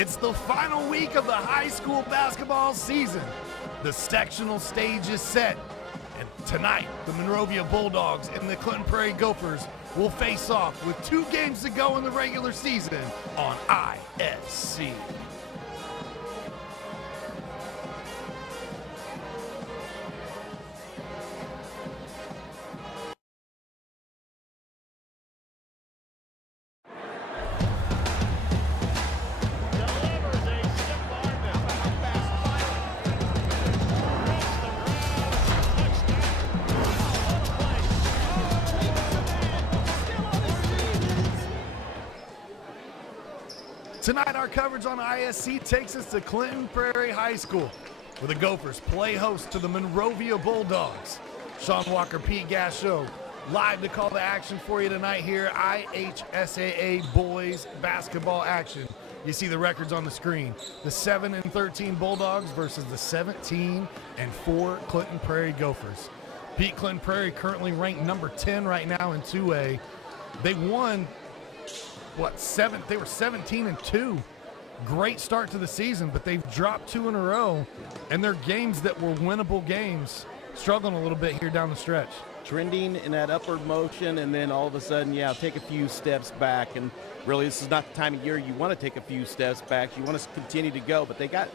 It's the final week of the high school basketball season. The sectional stage is set, and tonight the Monrovia Bulldogs and the Clinton Prairie Gophers will face off with 2 games to go in the regular season on ISC. Tonight, our coverage on ISC takes us to Clinton Prairie High School, where the Gophers play host to the Monrovia Bulldogs. Sean Walker, Pete Gasho, live to call the action for you tonight here. IHSAA boys basketball action. You see the records on the screen. The 7-13 Bulldogs versus the 17-4 Clinton Prairie Gophers. Pete, Clinton Prairie currently ranked number 10 right now in 2A. They won they were 17-2. Great start to the season, but they've dropped 2 in a row, and their games that were winnable games struggling a little bit here down the stretch. Trending in that upward motion, and then all of a sudden, take a few steps back. And really, this is not the time of year you want to take a few steps back. You want to continue to go, but they got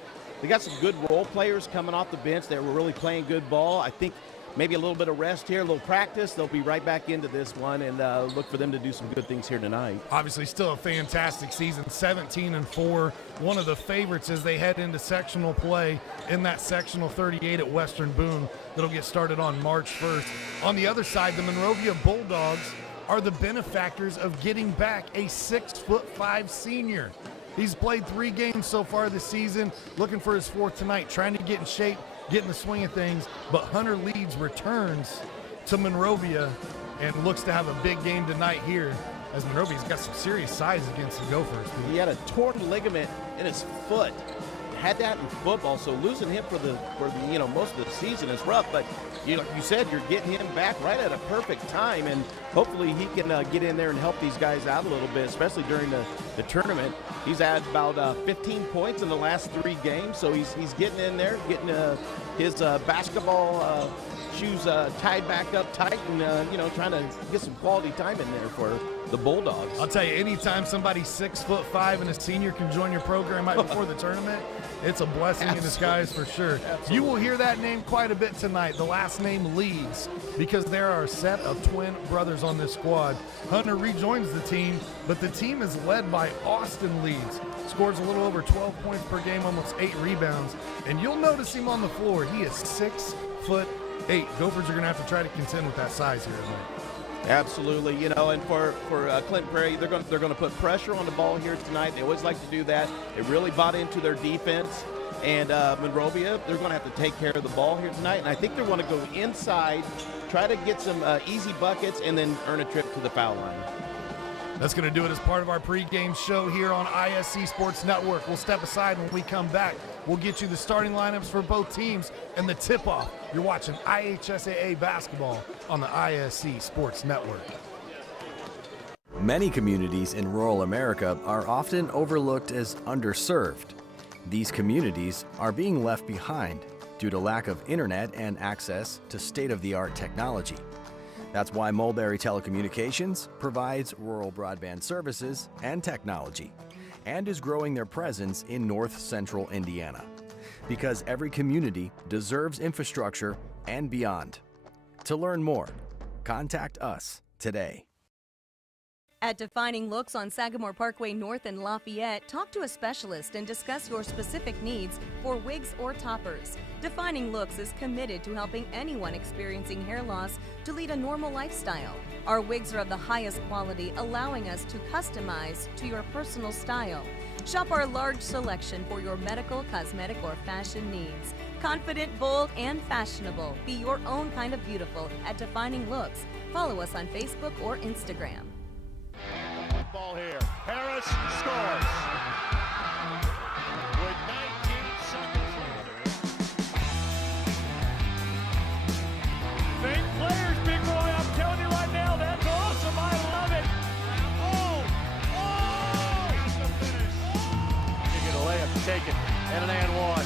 some good role players coming off the bench that were really playing good ball. I think maybe a little bit of rest here, a little practice. They'll be right back into this one, and look for them to do some good things here tonight. Obviously, still a fantastic season, 17-4. One of the favorites as they head into sectional play in that sectional 38 at Western Boone that'll get started on March 1st. On the other side, the Monrovia Bulldogs are the benefactors of getting back a 6'5" senior. He's played 3 games so far this season, looking for his 4th tonight, trying to get in shape, get in the swing of things, but Hunter Leeds returns to Monrovia and looks to have a big game tonight here, as Monrovia's got some serious size against the Gophers. He had a torn ligament in his foot. Had that in football, so losing him for the most of the season is rough. But like you said, you're getting him back right at a perfect time, and hopefully he can get in there and help these guys out a little bit, especially during the tournament. He's had about 15 points in the last 3 games, so he's getting in there, getting his basketball shoes tied back up tight, and trying to get some quality time in there for the Bulldogs. I'll tell you, anytime somebody 6'5" and a senior can join your program right before the tournament, it's a blessing in disguise for sure. Absolutely. You will hear that name quite a bit tonight, the last name Leeds, because there are a set of twin brothers on this squad. Hunter rejoins the team, but the team is led by Austin Leeds. Scores a little over 12 points per game, almost 8 rebounds, and you'll notice him on the floor. He is 6'8". Gophers are going to have to try to contend with that size here tonight. Absolutely, and for Clinton Prairie, they're going to put pressure on the ball here tonight. They always like to do that. They really bought into their defense, and Monrovia, they're going to have to take care of the ball here tonight. And I think they want to go inside, try to get some easy buckets, and then earn a trip to the foul line. That's going to do it as part of our pregame show here on ISC Sports Network. We'll step aside when we come back. We'll get you the starting lineups for both teams and the tip-off. You're watching IHSAA basketball on the ISC Sports Network. Many communities in rural America are often overlooked as underserved. These communities are being left behind due to lack of internet and access to state-of-the-art technology. That's why Mulberry Telecommunications provides rural broadband services and technology, and is growing their presence in north-central Indiana. Because every community deserves infrastructure and beyond. To learn more, contact us today. At Defining Looks on Sagamore Parkway North in Lafayette, talk to a specialist and discuss your specific needs for wigs or toppers. Defining Looks is committed to helping anyone experiencing hair loss to lead a normal lifestyle. Our wigs are of the highest quality, allowing us to customize to your personal style. Shop our large selection for your medical, cosmetic, or fashion needs. Confident, bold, and fashionable. Be your own kind of beautiful at Defining Looks. Follow us on Facebook or Instagram. Ball here. Harris scores. With 19 seconds left. Fake players, big boy. I'm telling you right now, that's awesome. I love it. Oh! That's the finish. Get taken. And an and one.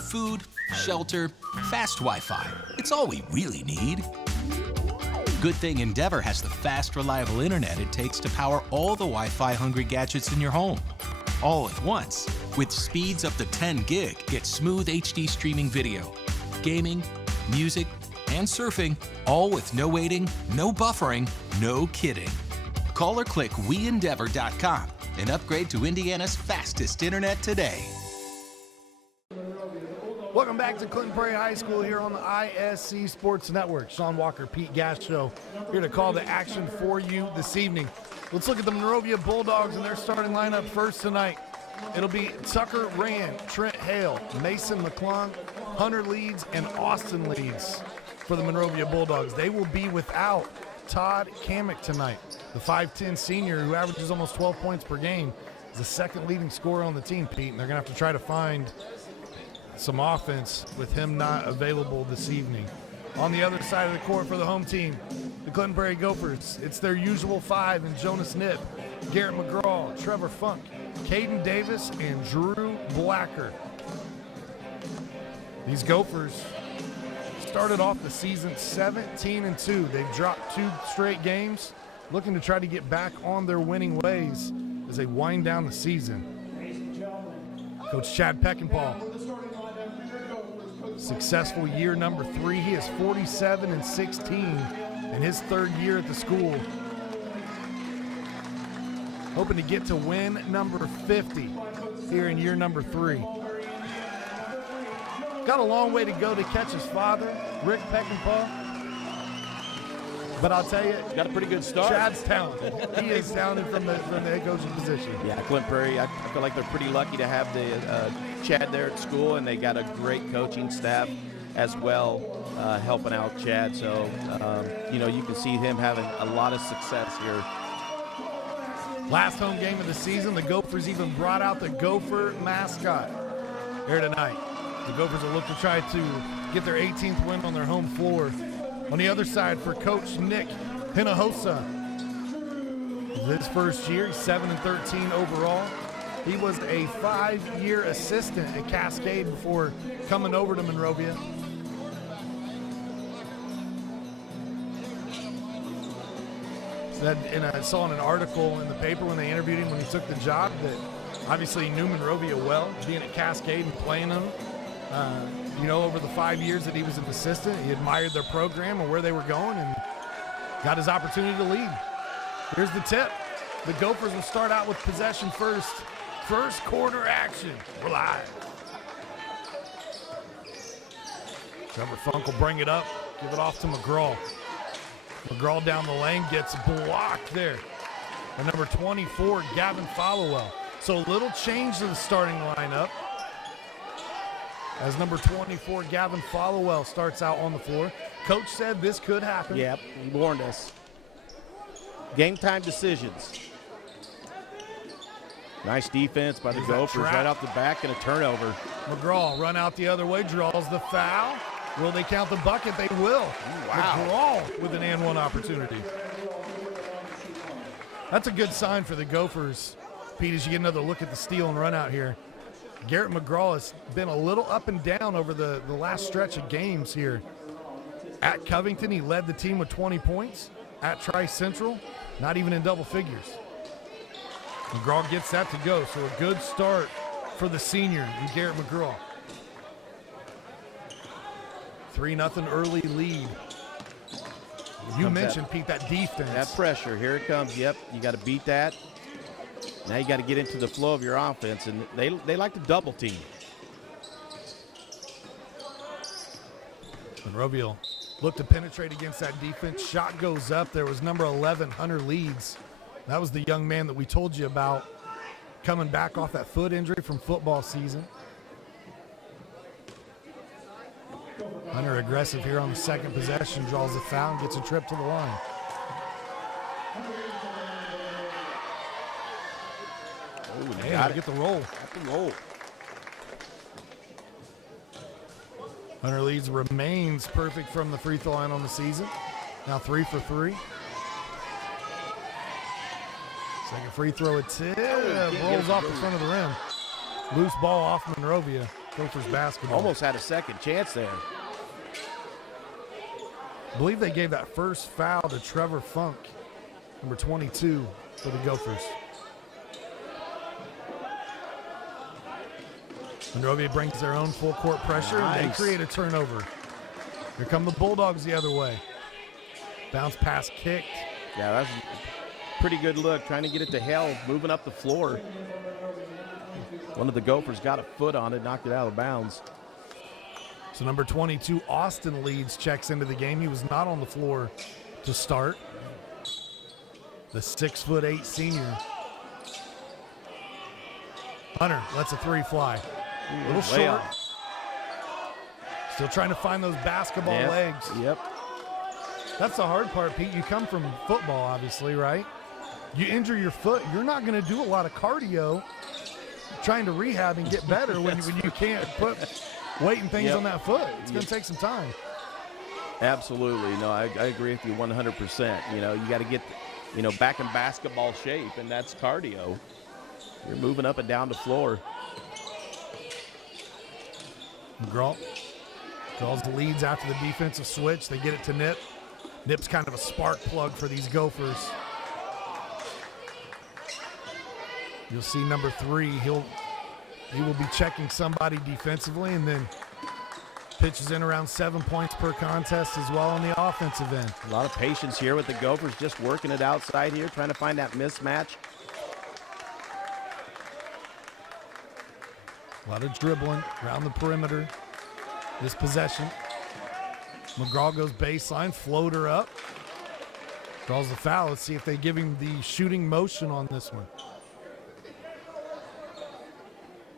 Food, shelter, fast Wi-Fi. It's all we really need. Good thing Endeavor has the fast, reliable internet it takes to power all the Wi-Fi hungry gadgets in your home. All at once. With speeds up to 10 gig, get smooth HD streaming video, gaming, music, and surfing, all with no waiting, no buffering, no kidding. Call or click WeEndeavor.com and upgrade to Indiana's fastest internet today. Welcome back to Clinton Prairie High School here on the ISC Sports Network. Sean Walker, Pete Gass Show here to call the action for you this evening. Let's look at the Monrovia Bulldogs and their starting lineup first tonight. It'll be Tucker Rand, Trent Hale, Mason McClung, Hunter Leeds, and Austin Leeds for the Monrovia Bulldogs. They will be without Todd Kamick tonight, the 5'10 senior who averages almost 12 points per game. Is the second leading scorer on the team, Pete, and they're going to have to try to find some offense with him not available this evening. On the other side of the court for the home team, the Clinton Prairie Gophers, it's their usual five in Jonas Knipp, Garrett McGraw, Trevor Funk, Caden Davis, and Drew Blacker. These Gophers started off the season 17-2. They've dropped 2 straight games, looking to try to get back on their winning ways as they wind down the season. Coach Chad Peckinpah, successful year number 3. He is 47-16 in his third year at the school. Hoping to get to win number 50 here in year number 3. Got a long way to go to catch his father, Rick Peckinpah. But I'll tell you, got a pretty good start. Chad's talented. He is talented from the head coaching position. Yeah, Clinton Prairie, I feel like they're pretty lucky to have the Chad there at school, and they got a great coaching staff as well helping out Chad. So, you can see him having a lot of success here. Last home game of the season, the Gophers even brought out the Gopher mascot here tonight. The Gophers will look to try to get their 18th win on their home floor. On the other side for Coach Nick Hinojosa, his first year, he's 7-13 overall. He was a 5-year assistant at Cascade before coming over to Monrovia. And I saw in an article in the paper when they interviewed him when he took the job that obviously he knew Monrovia well, being at Cascade and playing them. Over the 5 years that he was an assistant, he admired their program and where they were going and got his opportunity to lead. Here's the tip. The Gophers will start out with possession first. First quarter action. We're live. Trevor Funk will bring it up, give it off to McGraw. McGraw down the lane, gets blocked there. And number 24, Gavin Followell. So a little change to the starting lineup as number 24, Gavin Followell, starts out on the floor. Coach said this could happen. Yep, he warned us. Game time decisions. Nice defense by the Gophers right off the back and a turnover. McGraw run out the other way, draws the foul. Will they count the bucket? They will. Wow. McGraw with an and one opportunity. That's a good sign for the Gophers, Pete, as you get another look at the steal and run out here. Garrett McGraw has been a little up and down over the last stretch of games here. At Covington, he led the team with 20 points. At Tri-Central, not even in double figures. McGraw gets that to go, so a good start for the senior, Garrett McGraw. 3-0 early lead. You mentioned, Pete, that defense. That pressure, here it comes. Yep, you got to beat that. Now you got to get into the flow of your offense, and they like to double team. Monrovia look to penetrate against that defense. Shot goes up. There was number 11, Hunter Leeds. That was the young man that we told you about coming back off that foot injury from football season. Hunter aggressive here on the second possession, draws a foul and gets a trip to the line. Oh, Got to get the roll. Got the roll. Hunter Leeds remains perfect from the free throw line on the season. Now 3 for 3. Second free throw attempt. Rolls off the front of the rim. Loose ball off Monrovia. Gophers basketball. Almost had a second chance there. I believe they gave that first foul to Trevor Funk, number 22 for the Gophers. Monrovia brings their own full court pressure, and they create a turnover. Here come the Bulldogs the other way. Bounce pass kicked. Yeah, that's a pretty good look, trying to get it to Hell, moving up the floor. One of the Gophers got a foot on it, knocked it out of bounds. So number 22, Austin Leeds, checks into the game. He was not on the floor to start. The 6'8" senior. Hunter lets a three fly. A little short. Still trying to find those basketball legs. Yep. That's the hard part, Pete. You come from football, obviously, right? You injure your foot, you're not going to do a lot of cardio trying to rehab and get better when you can't put weight and things on that foot. It's going to take some time. Absolutely. No, I agree with you 100%. You know, you got to get, back in basketball shape, and that's cardio. You're moving up and down the floor. McGraw draws the leads after the defensive switch. They get it to Nip. Nip's kind of a spark plug for these Gophers. You'll see number 3. He will be checking somebody defensively, and then pitches in around 7 points per contest as well on the offensive end. A lot of patience here with the Gophers, just working it outside here, trying to find that mismatch. A lot of dribbling around the perimeter. This possession. McGraw goes baseline, floater up. Draws the foul. Let's see if they give him the shooting motion on this one.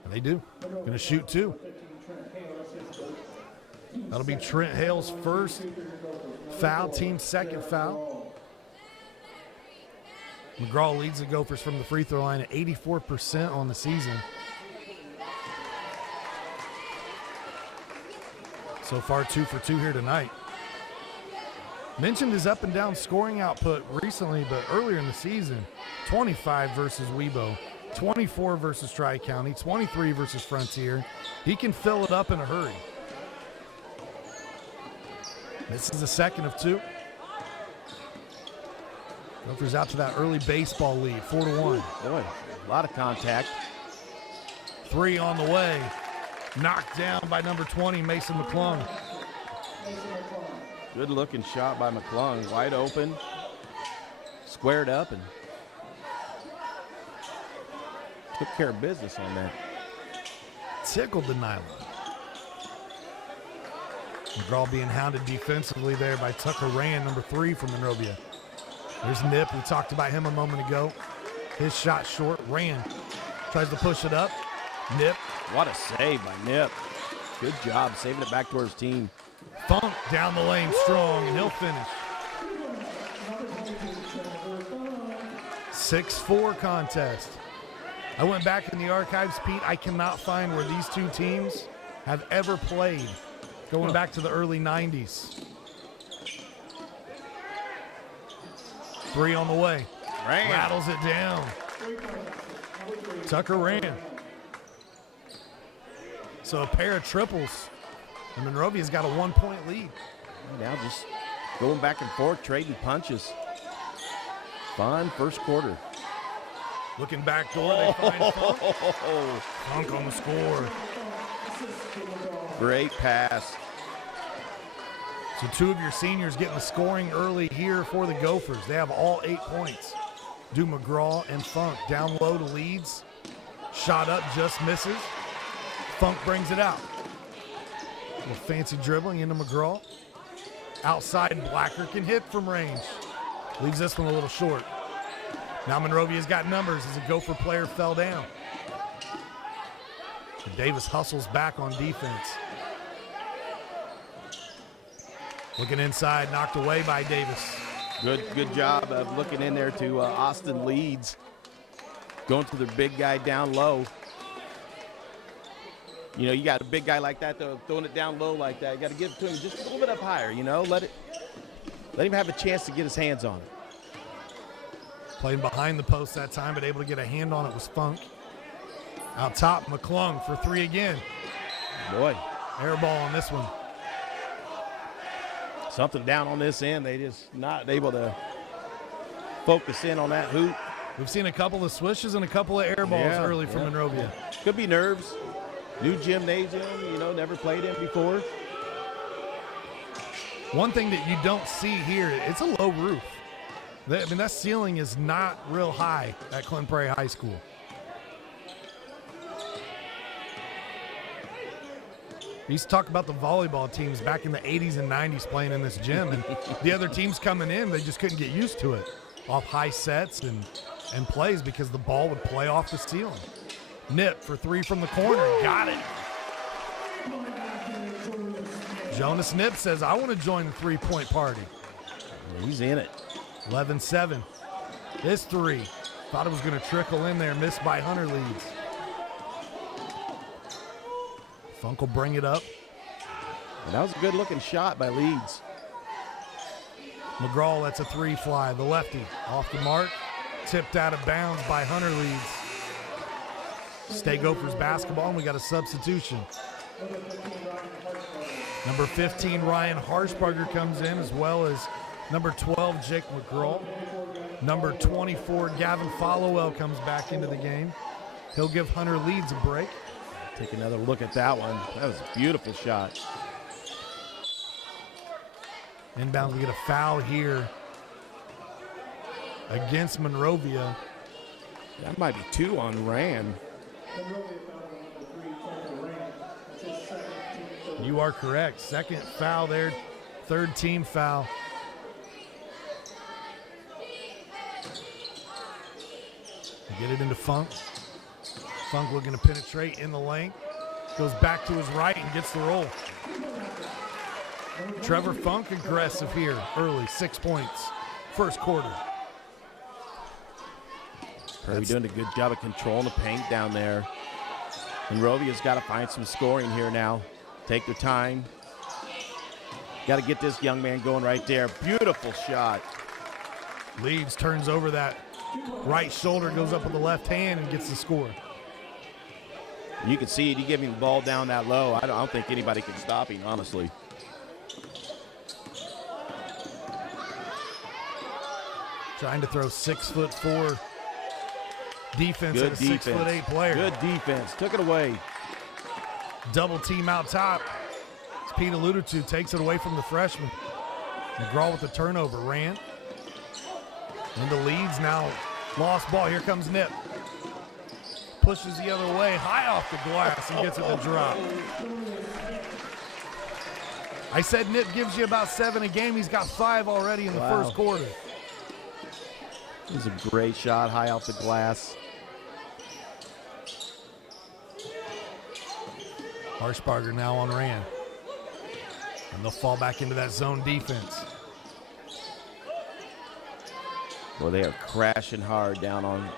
And they do. Going to shoot 2. That'll be Trent Hale's first foul, team's second foul. McGraw leads the Gophers from the free throw line at 84% on the season. So far, 2 for 2 here tonight. Mentioned his up and down scoring output recently, but earlier in the season, 25 versus Webo, 24 versus Tri-County, 23 versus Frontier. He can fill it up in a hurry. This is the second of 2. Gophers out to that early baseball lead, 4-1. Boy, a lot of contact. 3 on the way. Knocked down by number 20, Mason McClung. Good looking shot by McClung, wide open, squared up, and took care of business on that. Tickled the nylon. McGraw being hounded defensively there by Tucker Rand, number 3 from Monrovia. There's Nip. We talked about him a moment ago. His shot short. Rand tries to push it up. Nip. What a save by Nip. Good job saving it back to his team. Funk down the lane strong, and he'll finish. 6-4 contest. I went back in the archives, Pete. I cannot find where these two teams have ever played going back to the early 90s. 3 on the way. Rand rattles it down. Tucker Rand. So a pair of triples. And Monrovia's got a 1-point lead. Now just going back and forth, trading punches. Fun first quarter. Looking back door, they find Funk. Funk on the score. Great pass. So 2 of your seniors getting the scoring early here for the Gophers. They have all 8 points. Do McGraw and Funk down low to Leeds. Shot up, just misses. Funk brings it out. A little fancy dribbling into McGraw. Outside, Blacker can hit from range. Leaves this one a little short. Now Monrovia's got numbers as a Gopher player fell down. And Davis hustles back on defense. Looking inside, knocked away by Davis. Good job of looking in there to Austin Leeds. Going to the big guy down low. You know, you got a big guy like that, though, throwing it down low like that. You got to give it to him just a little bit up higher, you know. Let him have a chance to get his hands on it. Playing behind the post that time, but able to get a hand on it was Funk. Out top, McClung for three again. Boy. Air ball on this one. Something down on this end. They just not able to focus in on that hoop. We've seen a couple of swishes and a couple of air balls early from Monrovia. Could be nerves. New gymnasium, you know, never played in before. One thing that you don't see here, it's a low roof. I mean, that ceiling is not real high at Clinton Prairie High School. We used to talk about the volleyball teams back in the 80s and 90s playing in this gym, and the other teams coming in, they just couldn't get used to it off high sets and plays because the ball would play off the ceiling. Nip for three from the corner, got it. Jonas Nip says, I want to join the three-point party. He's in it. 11-7. This three, thought it was going to trickle in there, missed by Hunter Leeds. Funk will bring it up. And that was a good-looking shot by Leeds. McGraw lets a three fly. The lefty off the mark. Tipped out of bounds by Hunter Leeds. State Gophers basketball, and we got a substitution. Number 15, Ryan Harshbarger comes in, as well as number 12, Jake McGraw. Number 24, Gavin Followell comes back into the game. He'll give Hunter Leeds a break. Take another look at that one. That was a beautiful shot. Inbound, we get a foul here against Monrovia. That might be two on Rand. You are correct. Second foul there. Third team foul. Get it into Funk. Funk looking to penetrate in the lane. Goes back to his right and gets the roll. Trevor Funk aggressive here early. 6 points. First quarter. Prairie doing a good job of controlling the paint down there. Monrovia's got to find some scoring here now. Take their time. Got to get this young man going right there. Beautiful shot. Leeds turns over that right shoulder, goes up with the left hand and gets the score. You can see it. You give him the ball down that low. I don't think anybody can stop him, honestly. Trying to throw 6'4" defense Good at a defense. 6'8" player. Good defense. Took it away. Double team out top. As Pete alluded to, takes it away from the freshman. McGraw with the turnover. Ran. Into Leeds now. Lost ball. Here comes Nip. Pushes the other way. High off the glass and gets it to drop. I said Nip gives you about 7 a game. He's got 5 already in the first quarter. This is a great shot. High off the glass. Harshbarger now on Rand. And they'll fall back into that zone defense. Well, they are crashing hard down on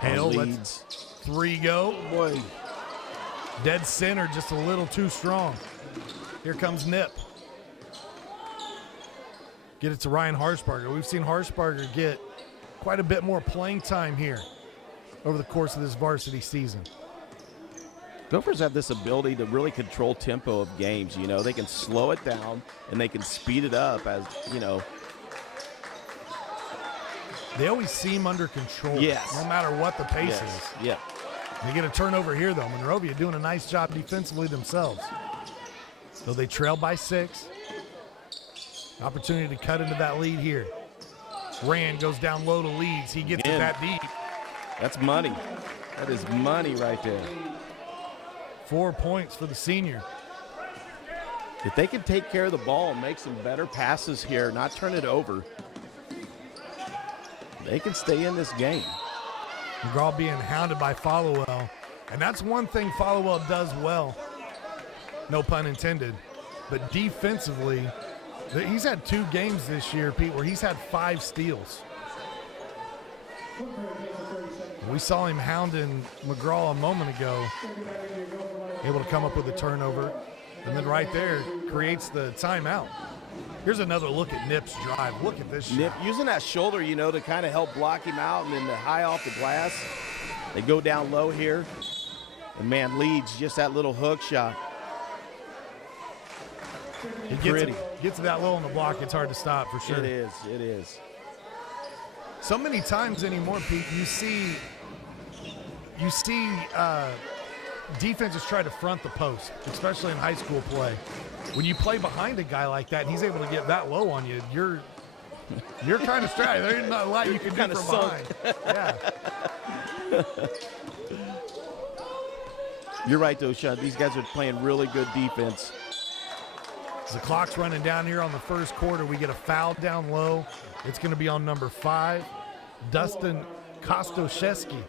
Hale Leeds. lets 3 go. Boy. Dead center, just a little too strong. Here comes Nip. Get it to Ryan Harshbarger. We've seen Harshbarger get quite a bit more playing time here over the course of this varsity season. Gophers have this ability to really control tempo of games. You know, they can slow it down and they can speed it up as, you know. They always seem under control. Yes. No matter what the pace is. Yeah. They get a turnover here, though. Monrovia doing a nice job defensively themselves. So they trail by 6. Opportunity to cut into that lead here. Rand goes down low to Leeds. He gets it that deep. That's money. That is money right there. 4 points for the senior. If they can take care of the ball and make some better passes here, not turn it over, they can stay in this game. McGraw being hounded by Followell. And that's one thing Followell does well. No pun intended. But defensively, he's had 2 games this year, Pete, where he's had 5 steals. We saw him hounding McGraw a moment ago, able to come up with a turnover, and then right there creates the timeout. Here's another look at Nip's drive. Look at this Nip shot. using that shoulder, to kind of help block him out, and then the high off the glass. They go down low here, and man, leads just that little hook shot. He gets it that low on the block, it's hard to stop for sure. It is. So many times anymore, Pete, you see defenses try to front the post, especially in high school play. When you play behind a guy like that and he's able to get that low on you, you're kind of strapped. There's not a lot you can do from behind. Yeah. You're right, though, Sean. These guys are playing really good defense. As the clock's running down here on the first quarter, we get a foul down low. It's going to be on number 5, Dustin Kostoszewski.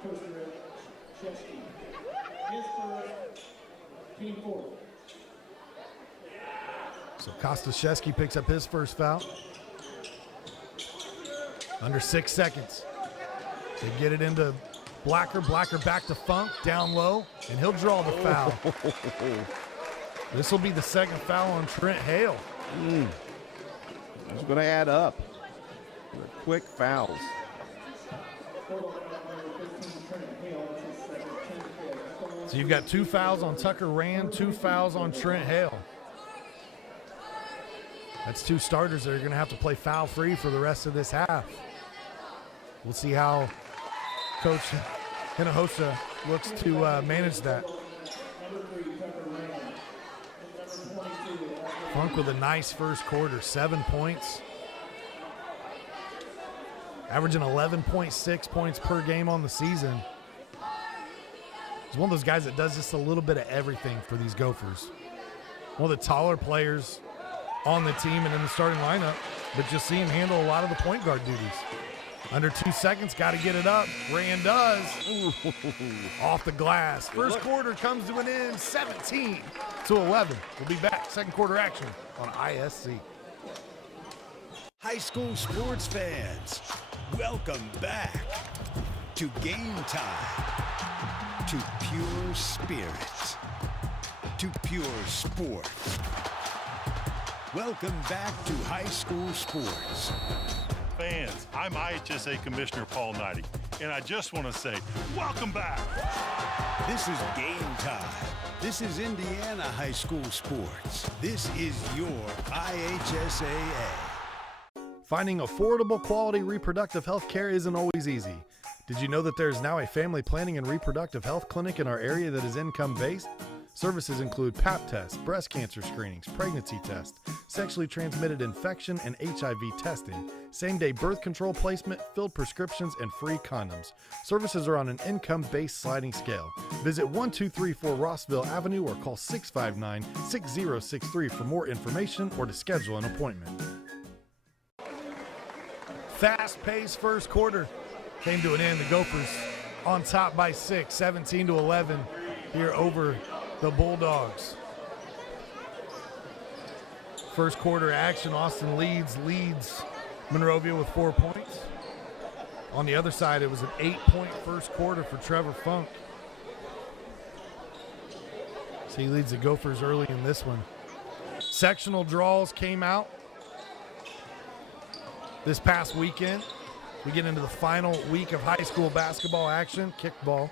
So Kostoszewski picks up his first foul. Under 6 seconds. They get it into Blacker. Blacker back to Funk, down low, and he'll draw the foul. This will be the second foul on Trent Hale. It's going to add up. They're quick fouls. So you've got 2 fouls on Tucker Rand, 2 fouls on Trent Hale. That's 2 starters that are going to have to play foul-free for the rest of this half. We'll see how Coach Hinojosa looks to manage that. Funk with a nice first quarter, 7 points. Averaging 11.6 points per game on the season. He's one of those guys that does just a little bit of everything for these Gophers. One of the taller players on the team and in the starting lineup, but just see him handle a lot of the point guard duties. Under 2 seconds, got to get it up. Rand does. Off the glass. First quarter comes to an end, 17-11. We'll be back. Second quarter action on ISC. High school sports fans, welcome back to Game Time, to pure spirit, to pure sport. Welcome back to high school sports. Fans, I'm IHSAA Commissioner Paul Knighty, and I just want to say, welcome back. This is Game Time. This is Indiana high school sports. This is your IHSAA. Finding affordable, quality reproductive health care isn't always easy. Did you know that there is now a family planning and reproductive health clinic in our area that is income-based? Services include Pap tests, breast cancer screenings, pregnancy tests, sexually transmitted infection and HIV testing, same-day birth control placement, filled prescriptions, and free condoms. Services are on an income-based sliding scale. Visit 1234 Rossville Avenue or call 659-6063 for more information or to schedule an appointment. Fast-paced first quarter came to an end. The Gophers on top by 6, 17-11 here over the Bulldogs. First quarter action, Austin leads Monrovia with 4 points. On the other side, it was an 8-point first quarter for Trevor Funk. So he leads the Gophers early in this one. Sectional draws came out this past weekend. We get into the final week of high school basketball action, kickball.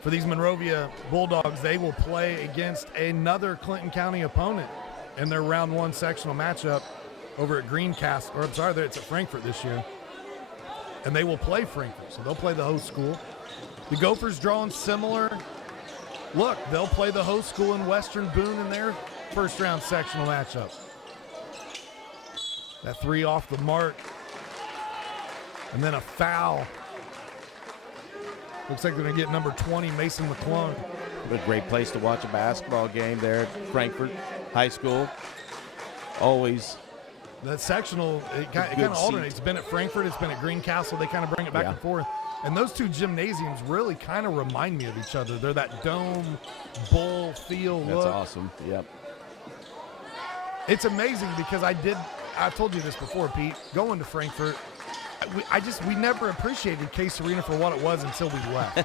For these Monrovia Bulldogs, they will play against another Clinton County opponent in their round 1 sectional matchup over at Greencastle, or I'm sorry, it's at Frankfort this year. And they will play Frankfort, so they'll play the host school. The Gophers drawing similar. Look, they'll play the host school in Western Boone in their first round sectional matchup. That 3 off the mark. And then a foul. Looks like they're going to get number 20, Mason McClung. A great place to watch a basketball game there at Frankfort High School. Always. That sectional, it kind of alternates. It's been at Frankfort, it's been at Greencastle. They kind of bring it back and forth. And those two gymnasiums really kind of remind me of each other. They're that dome, bowl feel look. That's awesome, yep. It's amazing because I've told you this before, Pete, going to Frankfort, we never appreciated Case Arena for what it was until we left.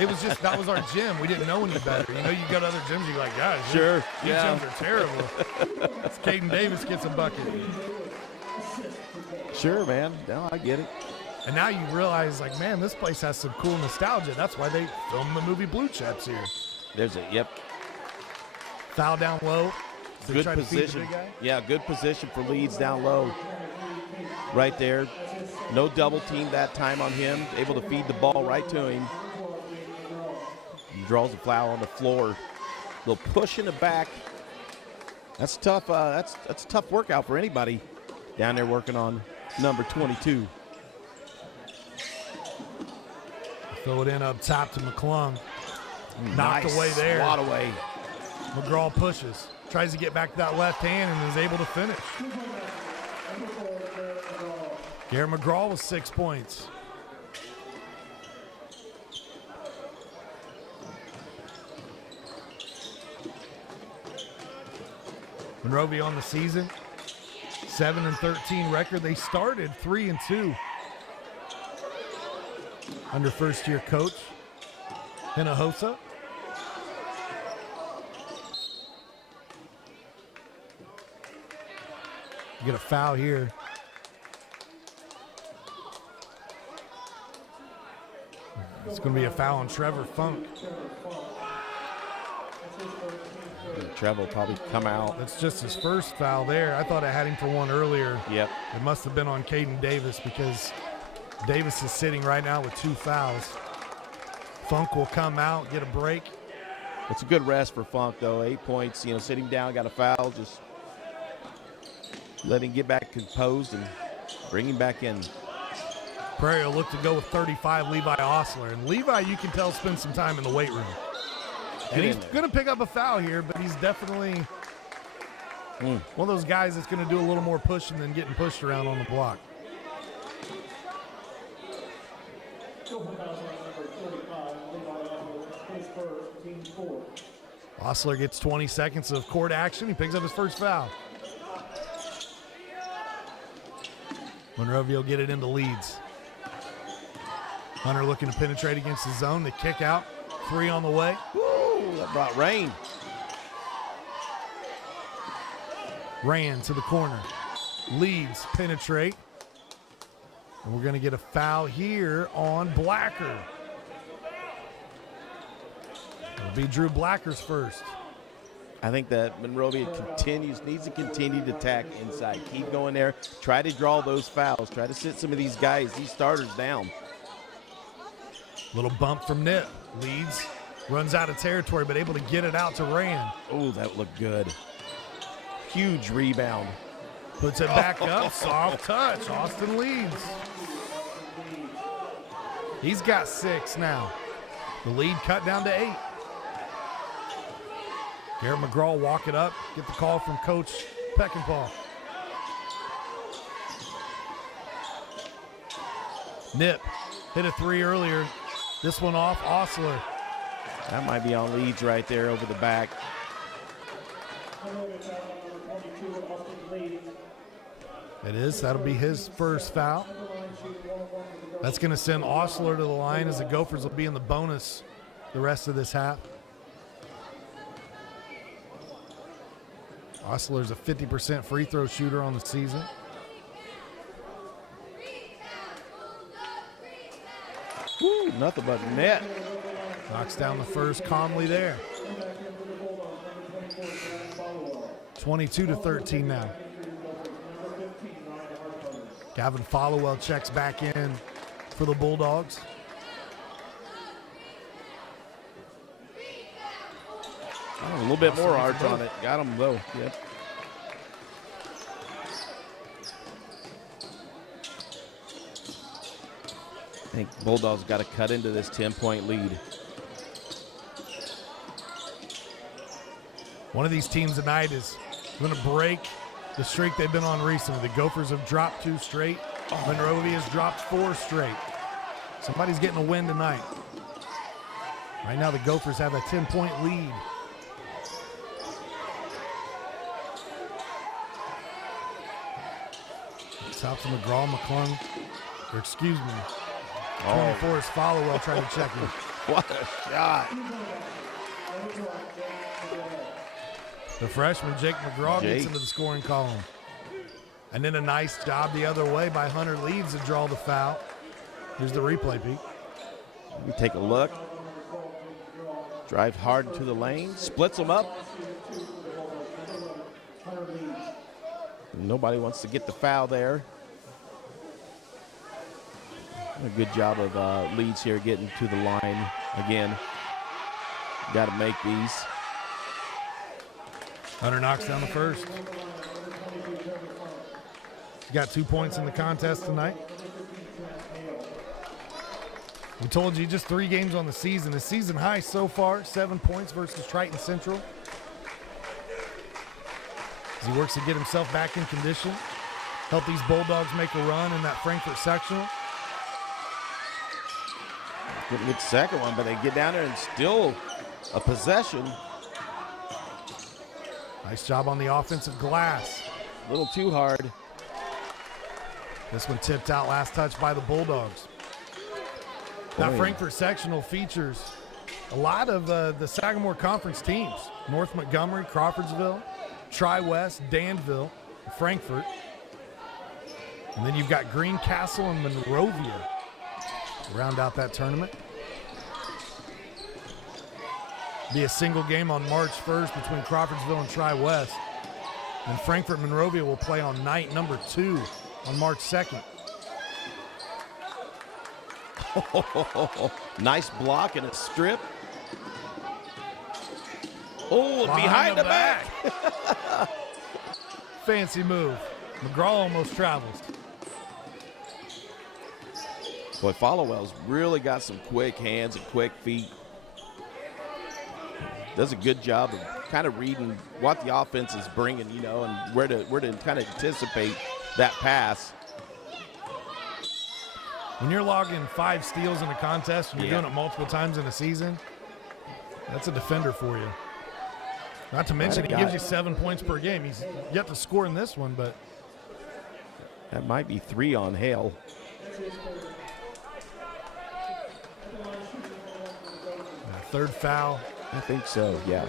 It was just, that was our gym. We didn't know any better. You know, you go to other gyms, you're like, guys, Sure. these gyms are terrible. Caden Davis gets a bucket. Sure, man. No, I get it. And now you realize, like, man, this place has some cool nostalgia. That's why they filmed the movie Blue Chips here. There's a, yep. Foul down low. So Good try to feed the position. big guy. Yeah, good position for Leeds down low. Right there. No double team that time on him. Able to feed the ball right to him. He draws a foul on the floor. A little push in the back. That's tough. That's a tough workout for anybody down there working on number 22. Throw it in up top to McClung. Knocked Nice away there. Swat away. McGraw pushes. Tries to get back to that left hand and is able to finish. Garrett McGraw with 6 points. Monrovia on the season, 7-13 record. They started 3-2 under first-year coach Hinojosa. You get a foul here. It's going to be a foul on Trevor Funk. Trevor will probably come out. That's just his first foul there. I thought I had him for one earlier. Yep. It must have been on Caden Davis because Davis is sitting right now with 2 fouls. Funk will come out, get a break. It's a good rest for Funk, though. 8 points, you know, sitting down, got a foul. Just let him get back composed and bring him back in. Prairie will look to go with 35, Levi Osler. And Levi, you can tell, spends some time in the weight room. And he's going to pick up a foul here, but he's definitely one of those guys that's going to do a little more pushing than getting pushed around on the block. Osler gets 20 seconds of court action. He picks up his first foul. Monrovia will get it into Leeds. Hunter looking to penetrate against the zone. The kick out. 3 on the way. Woo, that brought rain. Ran to the corner. Leeds penetrate. And we're going to get a foul here on Blacker. It'll be Drew Blacker's first. I think that Monrovia needs to continue to attack inside. Keep going there. Try to draw those fouls. Try to sit some of these guys, these starters down. Little bump from Nip. Leeds runs out of territory, but able to get it out to Rand. Oh, that looked good. Huge rebound. Puts it back up. Soft touch. Austin Leeds. He's got 6 now. The lead cut down to 8. Garrett McGraw walk it up. Get the call from Coach Peckinpah. Nip hit a 3 earlier. This one off Osler. That might be on Leeds right there over the back. It is. That'll be his first foul. That's going to send Osler to the line as the Gophers will be in the bonus the rest of this half. Osler's a 50% free throw shooter on the season. Woo, nothing but net. Knocks down the first calmly there. 22-13 now. Gavin Followell checks back in for the Bulldogs. Oh, a little bit more arch on it. Got him though. Yep. I think Bulldogs got to cut into this 10-point lead. One of these teams tonight is going to break the streak they've been on recently. The Gophers have dropped 2 straight. Monrovia has dropped 4 straight. Somebody's getting a win tonight. Right now the Gophers have a 10-point lead. Top to McGraw, McClung Or excuse me. 24 is Followell trying to check him. What a shot. The freshman, Jake McGraw, gets into the scoring column. And then a nice job the other way by Hunter Leeds to draw the foul. Here's the replay, Pete. Let me take a look. Drives hard into the lane, splits them up. Nobody wants to get the foul there. A good job of Leeds here getting to the line again. Got to make these. Hunter knocks down the first. Got 2 points in the contest tonight. We told you just 3 games on the season. The season high so far, 7 points versus Triton Central. As he works to get himself back in condition, help these Bulldogs make a run in that Frankfort sectional. Couldn't get the second one, but they get down there and still a possession. Nice job on the offensive glass. A little too hard. This one tipped out, last touch by the Bulldogs. That Frankfort sectional features a lot of the Sagamore Conference teams. North Montgomery, Crawfordsville, Tri-West, Danville, Frankfort. And then you've got Greencastle and Monrovia to round out that tournament. Be a single game on March 1st between Crawfordsville and Tri-West. And Frankfort Monrovia will play on night number 2 on March 2nd. Nice block and a strip. Oh, behind the back. Fancy move. McGraw almost travels. Boy, Followell's really got some quick hands and quick feet. Does a good job of kind of reading what the offense is bringing, you know, and where to kind of anticipate that pass. When you're logging 5 steals in a contest and you're doing it multiple times in a season, that's a defender for you. Not to mention he gives you 7 points per game. He's yet to score in this one, but that might be 3 on Hale. Third foul. I think so, yeah.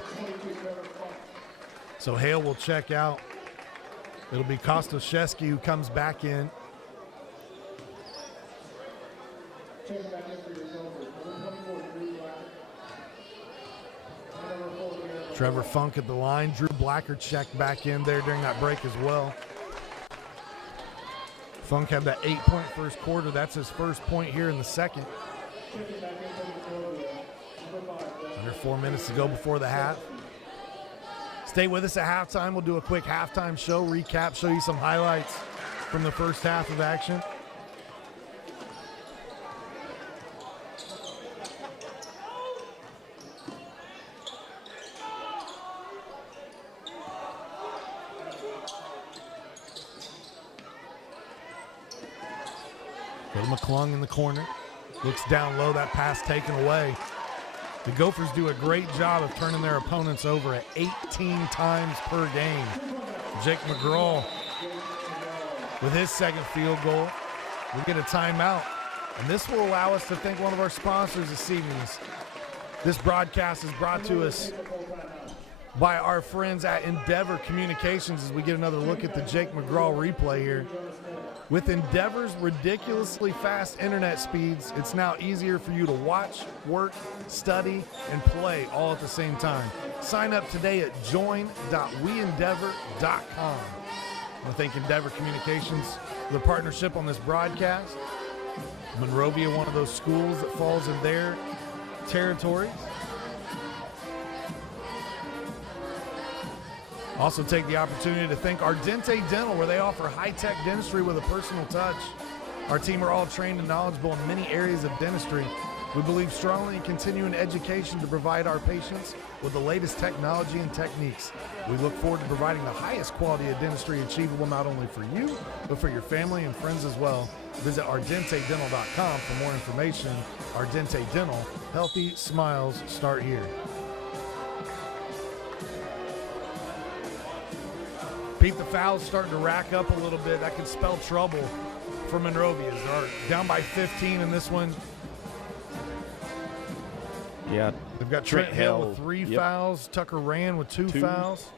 So Hale will check out. It'll be Kostoszewski who comes back in. Trevor Funk at the line. Drew Blacker checked back in there during that break as well. Funk had that 8-point first quarter. That's his first point here in the second. Under 4 minutes to go before the half. Stay with us at halftime. We'll do a quick halftime show, recap, show you some highlights from the first half of action. Little McClung in the corner. Looks down low, that pass taken away. The Gophers do a great job of turning their opponents over at 18 times per game. Jake McGraw with his second field goal. We get a timeout, and this will allow us to thank one of our sponsors this evening. This broadcast is brought to us by our friends at Endeavor Communications as we get another look at the Jake McGraw replay here. With Endeavor's ridiculously fast internet speeds, it's now easier for you to watch, work, study, and play all at the same time. Sign up today at join.weendeavor.com. I want to thank Endeavor Communications for the partnership on this broadcast. Monrovia, one of those schools that falls in their territories. Also take the opportunity to thank Ardente Dental, where they offer high-tech dentistry with a personal touch. Our team are all trained and knowledgeable in many areas of dentistry. We believe strongly in continuing education to provide our patients with the latest technology and techniques. We look forward to providing the highest quality of dentistry achievable not only for you, but for your family and friends as well. Visit ardentedental.com for more information. Ardente Dental, healthy smiles start here. Pete, the foul's starting to rack up a little bit. That could spell trouble for Monrovia. They're down by 15 in this one. Yeah. They've got Trent Hill with 3 fouls. Tucker Rand with 2 fouls.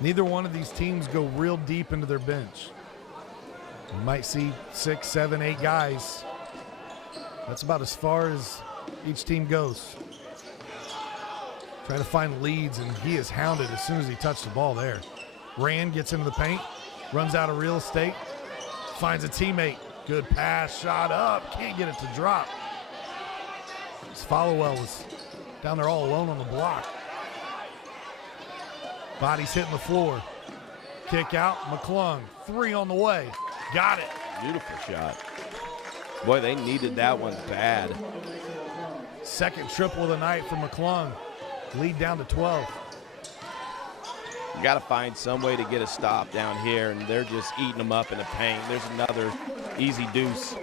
Neither one of these teams go real deep into their bench. You might see 6, 7, 8 guys. That's about as far as each team goes. Trying to find leads, and he is hounded as soon as he touched the ball there. Rand gets into the paint, runs out of real estate, finds a teammate. Good pass, shot up, can't get it to drop. Followell was down there all alone on the block. Body's hitting the floor. Kick out, McClung, 3 on the way. Got it. Beautiful shot. Boy, they needed that one bad. Second triple of the night for McClung. Lead down to 12. You got to find some way to get a stop down here, and they're just eating them up in the paint. There's another easy deuce.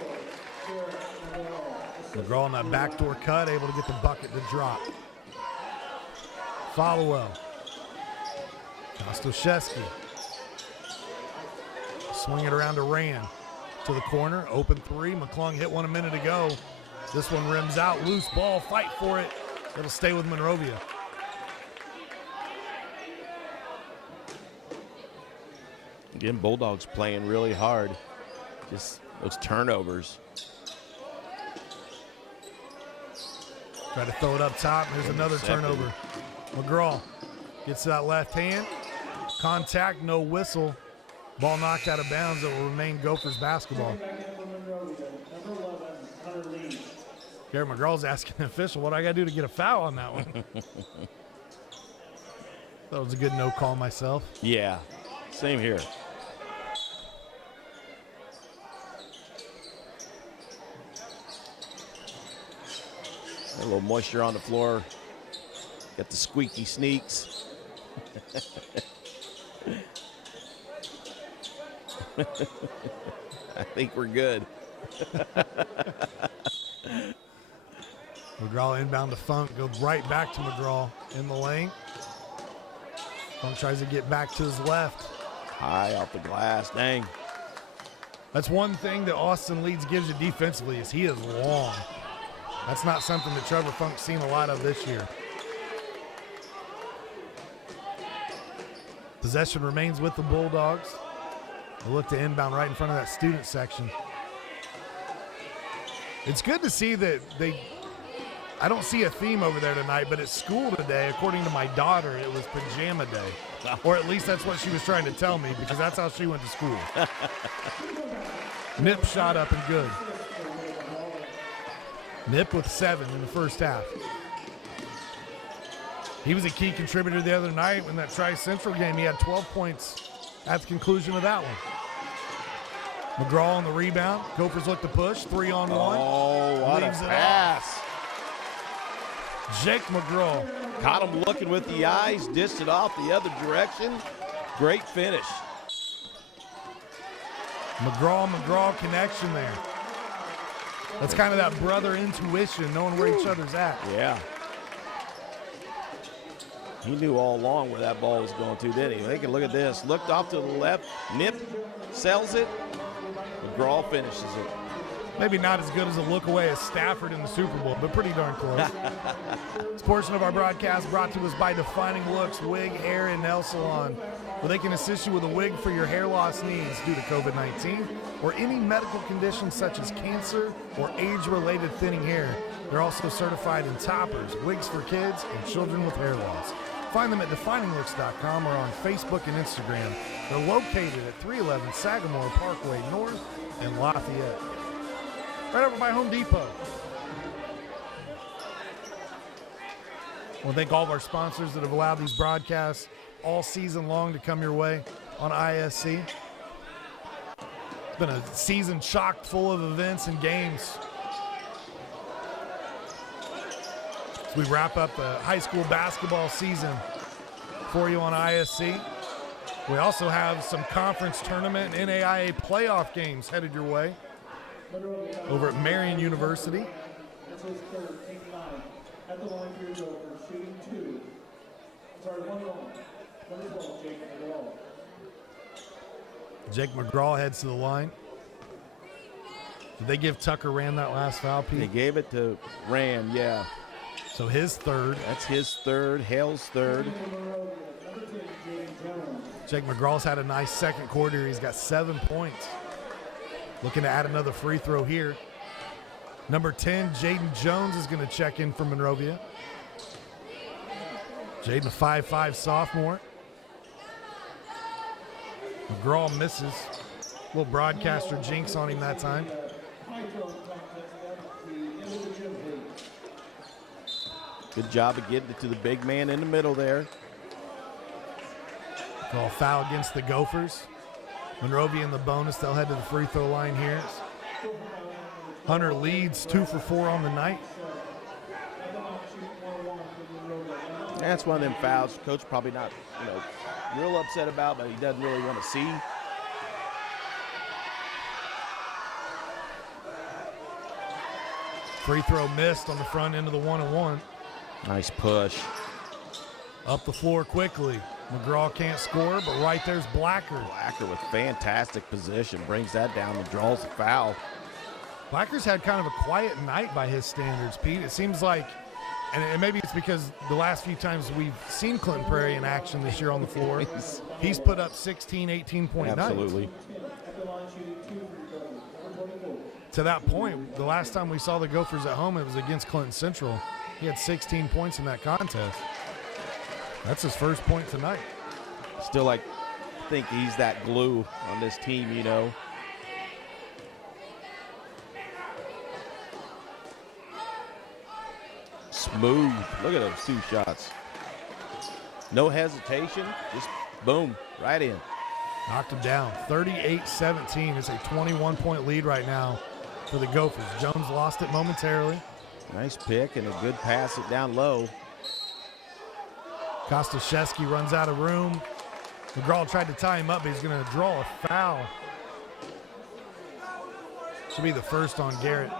McGraw on that backdoor cut, able to get the bucket to drop. Followell. Kostoszewski. Swing it around to Rand. To the corner, open 3. McClung hit one a minute ago. This one rims out, loose ball, fight for it. It'll stay with Monrovia. Again, Bulldogs playing really hard. Just those turnovers. Try to throw it up top. There's another turnover. McGraw gets to that left hand. Contact, no whistle. Ball knocked out of bounds. It will remain Gophers basketball. Garrett McGraw's asking the official, what do I got to do to get a foul on that one? That was a good no call myself. Yeah, same here. A little moisture on the floor. Got the squeaky sneaks. I think we're good. McGraw inbound to Funk, goes right back to McGraw in the lane. Funk tries to get back to his left. High off the glass, dang. That's one thing that Austin Leeds gives you defensively is he is long. That's not something that Trevor Funk's seen a lot of this year. Possession remains with the Bulldogs. They look to inbound right in front of that student section. It's good to see that I don't see a theme over there tonight, but at school today, according to my daughter, it was pajama day. Or at least that's what she was trying to tell me, because that's how she went to school. Nip shot up and good. Nip with 7 in the first half. He was a key contributor the other night in that Tri-Central game. He had 12 points at the conclusion of that one. McGraw on the rebound. Gophers look to push. 3-on-1. Oh, what Leaves a it pass. Jake McGraw. Caught him looking with the eyes, dished it off the other direction. Great finish. McGraw connection there. That's kind of that brother intuition, knowing where each other's at. Yeah. He knew all along where that ball was going to, didn't he? Take a look at this. Looked off to the left. Nip sells it. McGraw finishes it. Maybe not as good as a look away as Stafford in the Super Bowl, but pretty darn close. This portion of our broadcast brought to us by Defining Looks Wig, Hair, and Nail Salon, where they can assist you with a wig for your hair loss needs due to COVID-19 or any medical conditions such as cancer or age-related thinning hair. They're also certified in toppers, wigs for kids, and children with hair loss. Find them at defininglooks.com or on Facebook and Instagram. They're located at 311 Sagamore Parkway North in Lafayette. Right over by Home Depot. I want to thank all of our sponsors that have allowed these broadcasts all season long to come your way on ISC. It's been a season chock full of events and games. As we wrap up the high school basketball season for you on ISC. We also have some conference tournament and NAIA playoff games headed your way over at Marion University. Jake McGraw heads to the line. Did they give Tucker Rand that last foul, Pete? They gave it to Rand, yeah. So his third. That's his third, Hale's third. Jake McGraw's had a nice second quarter. He's got 7 points. Looking to add another free throw here. Number 10, Jaden Jones is going to check in for Monrovia. Jaden, a 5'5" sophomore. McGraw misses. Little broadcaster jinx on him that time. Good job of getting it to the big man in the middle there. Call foul against the Gophers. Monrovia in the bonus. They'll head to the free throw line here. Hunter leads 2 for 4 on the night. That's one of them fouls Coach probably not, real upset about, but he doesn't really want to see. Free throw missed on the front end of the 1-on-1. Nice push. Up the floor quickly. McGraw can't score, but right there's Blacker. Blacker with fantastic position. Brings that down and draws the foul. Blacker's had kind of a quiet night by his standards, Pete. It seems like, and maybe it's because the last few times we've seen Clinton Prairie in action this year on the floor, he's put up 16, 18-point nights. Absolutely. To that point, the last time we saw the Gophers at home, it was against Clinton Central. He had 16 points in that contest. That's his first point tonight. Still think he's that glue on this team, Smooth. Look at those 2 shots. No hesitation. Just boom, right in. Knocked him down. 38-17. It's a 21-point lead right now for the Gophers. Jones lost it momentarily. Nice pick and a good pass it down low. Kostaszewski runs out of room. McGraw tried to tie him up, but he's going to draw a foul. Should be the first on Garrett.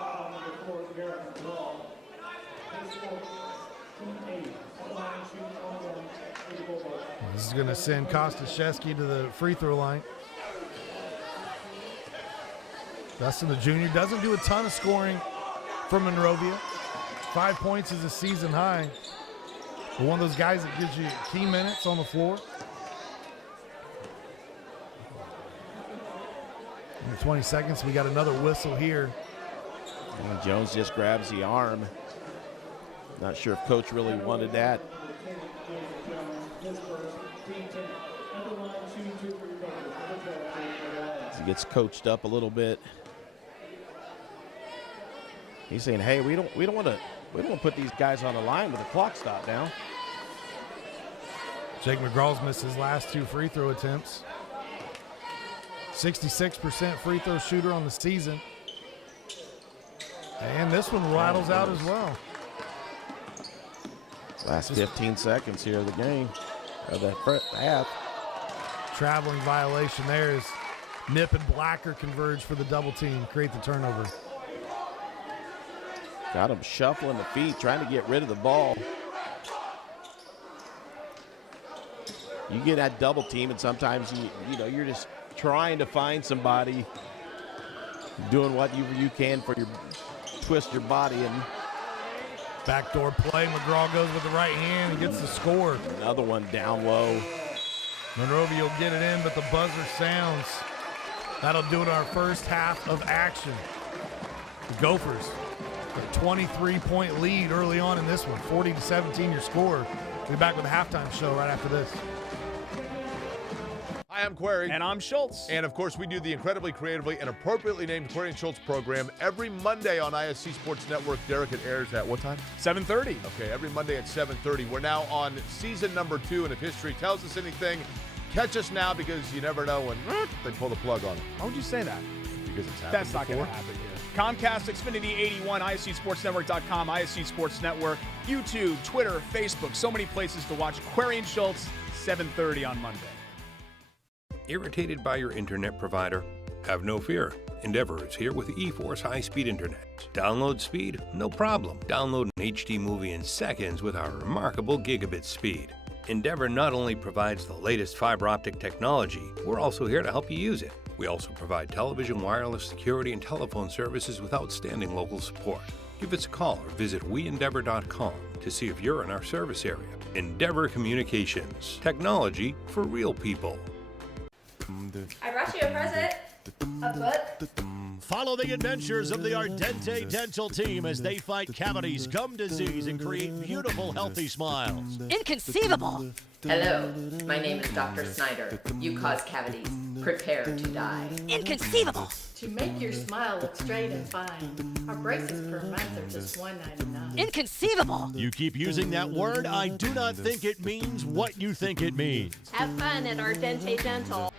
This is going to send Kostaszewski to the free throw line. Dustin, the junior, doesn't do a ton of scoring for Monrovia. 5 points is a season high. But one of those guys that gives you key minutes on the floor. In 20 seconds, we got another whistle here. And Jones just grabs the arm. Not sure if Coach really wanted that. He gets coached up a little bit. He's saying, "Hey, we don't want to put these guys on the line with the clock stop now." Jake McGraw's missed his last 2 free throw attempts. 66% free throw shooter on the season. And this one rattles out as well. Last 15 seconds here of the game, of that first half. Traveling violation there as Nip and Blacker converge for the double team, create the turnover. Got him shuffling the feet, trying to get rid of the ball. You get that double team, and sometimes you're just trying to find somebody doing what you can for twist your body. And backdoor play, McGraw goes with the right hand and gets the score. Another one down low. Monrovia will get it in, but the buzzer sounds. That'll do it our first half of action. The Gophers, a 23-point lead early on in this one, 40-17 your score. We'll be back with a halftime show right after this. Hi, I'm Query. And I'm Schultz. And of course, we do the incredibly creatively and appropriately named Query and Schultz program every Monday on ISC Sports Network. Derek, it airs at what time? 7:30. Okay, every Monday at 7:30. We're now on season number 2, and if history tells us anything, catch us now because you never know when they pull the plug on it. Why would you say that? Because it's happened That's not going to happen here. Comcast, Xfinity 81, ISCSportsNetwork.com, ISC Sports Network, YouTube, Twitter, Facebook, so many places to watch Query and Schultz, 7:30 on Monday. Irritated by your internet provider? Have no fear. Endeavor is here with eForce high-speed internet. Download speed? No problem. Download an HD movie in seconds with our remarkable gigabit speed. Endeavor not only provides the latest fiber optic technology, we're also here to help you use it. We also provide television, wireless, security, and telephone services with outstanding local support. Give us a call or visit weendeavor.com to see if you're in our service area. Endeavor Communications. Technology for real people. I brought you a present. A book. Follow the adventures of the Ardente Dental team as they fight cavities, gum disease, and create beautiful, healthy smiles. Inconceivable. Hello, my name is Dr. Snyder. You cause cavities. Prepare to die. Inconceivable. To make your smile look straight and fine, our braces per month are just $1.99. Inconceivable. You keep using that word, I do not think it means what you think it means. Have fun at Ardente Dental.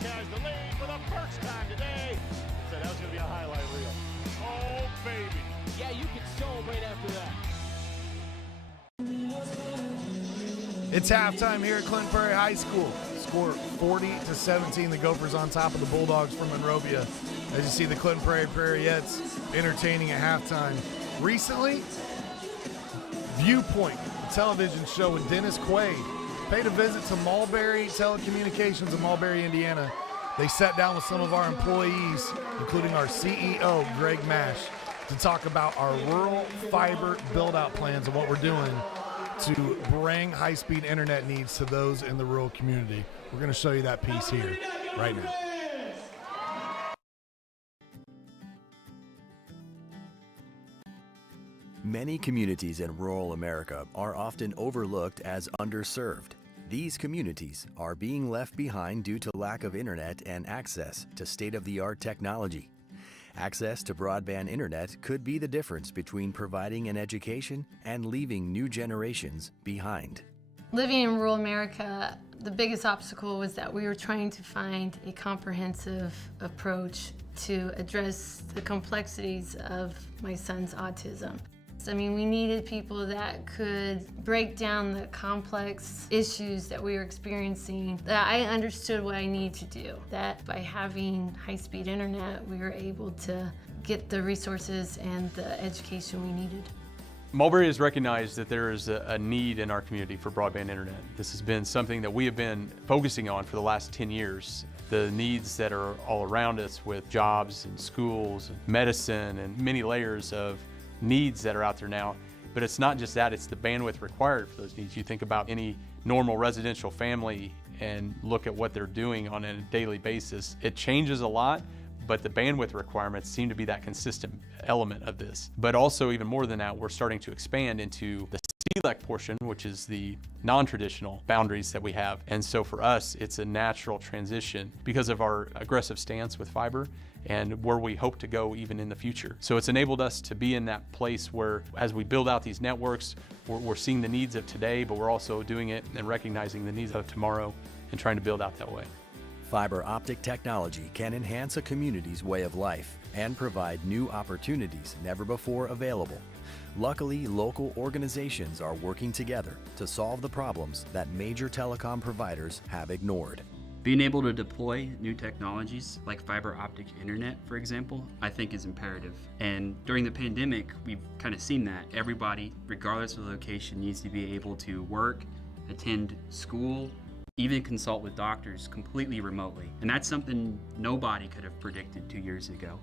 Has the lead for the first time today. So that was going to be a highlight reel. Oh, baby. Yeah, you can celebrate after that. It's halftime here at Clinton Prairie High School. Score 40-17. The Gophers on top of the Bulldogs from Monrovia. As you see the Clinton Prairie Prairiettes entertaining at halftime. Recently, Viewpoint, a television show with Dennis Quaid, paid a visit to Mulberry Telecommunications in Mulberry, Indiana. They sat down with some of our employees, including our CEO, Greg Mash, to talk about our rural fiber build-out plans and what we're doing to bring high-speed internet needs to those in the rural community. We're going to show you that piece here right now. Many communities in rural America are often overlooked as underserved. These communities are being left behind due to lack of internet and access to state-of-the-art technology. Access to broadband internet could be the difference between providing an education and leaving new generations behind. Living in rural America, the biggest obstacle was that we were trying to find a comprehensive approach to address the complexities of my son's autism. I mean, we needed people that could break down the complex issues that we were experiencing, that I understood what I needed to do. That by having high-speed internet, we were able to get the resources and the education we needed. Mulberry has recognized that there is a need in our community for broadband internet. This has been something that we have been focusing on for the last 10 years. The needs that are all around us with jobs and schools and medicine and many layers of needs that are out there now. But it's not just that, it's the bandwidth required for those needs. You think about any normal residential family and look at what they're doing on a daily basis. It changes a lot, but the bandwidth requirements seem to be that consistent element of this. But also even more than that, we're starting to expand into the CLEC portion, which is the non-traditional boundaries that we have. And so for us, it's a natural transition because of our aggressive stance with fiber and where we hope to go even in the future. So it's enabled us to be in that place where as we build out these networks, we're seeing the needs of today, but we're also doing it and recognizing the needs of tomorrow and trying to build out that way. Fiber optic technology can enhance a community's way of life and provide new opportunities never before available. Luckily, local organizations are working together to solve the problems that major telecom providers have ignored. Being able to deploy new technologies like fiber optic internet, for example, I think is imperative. And during the pandemic, we've kind of seen that. Everybody, regardless of the location, needs to be able to work, attend school, even consult with doctors completely remotely. And that's something nobody could have predicted 2 years ago.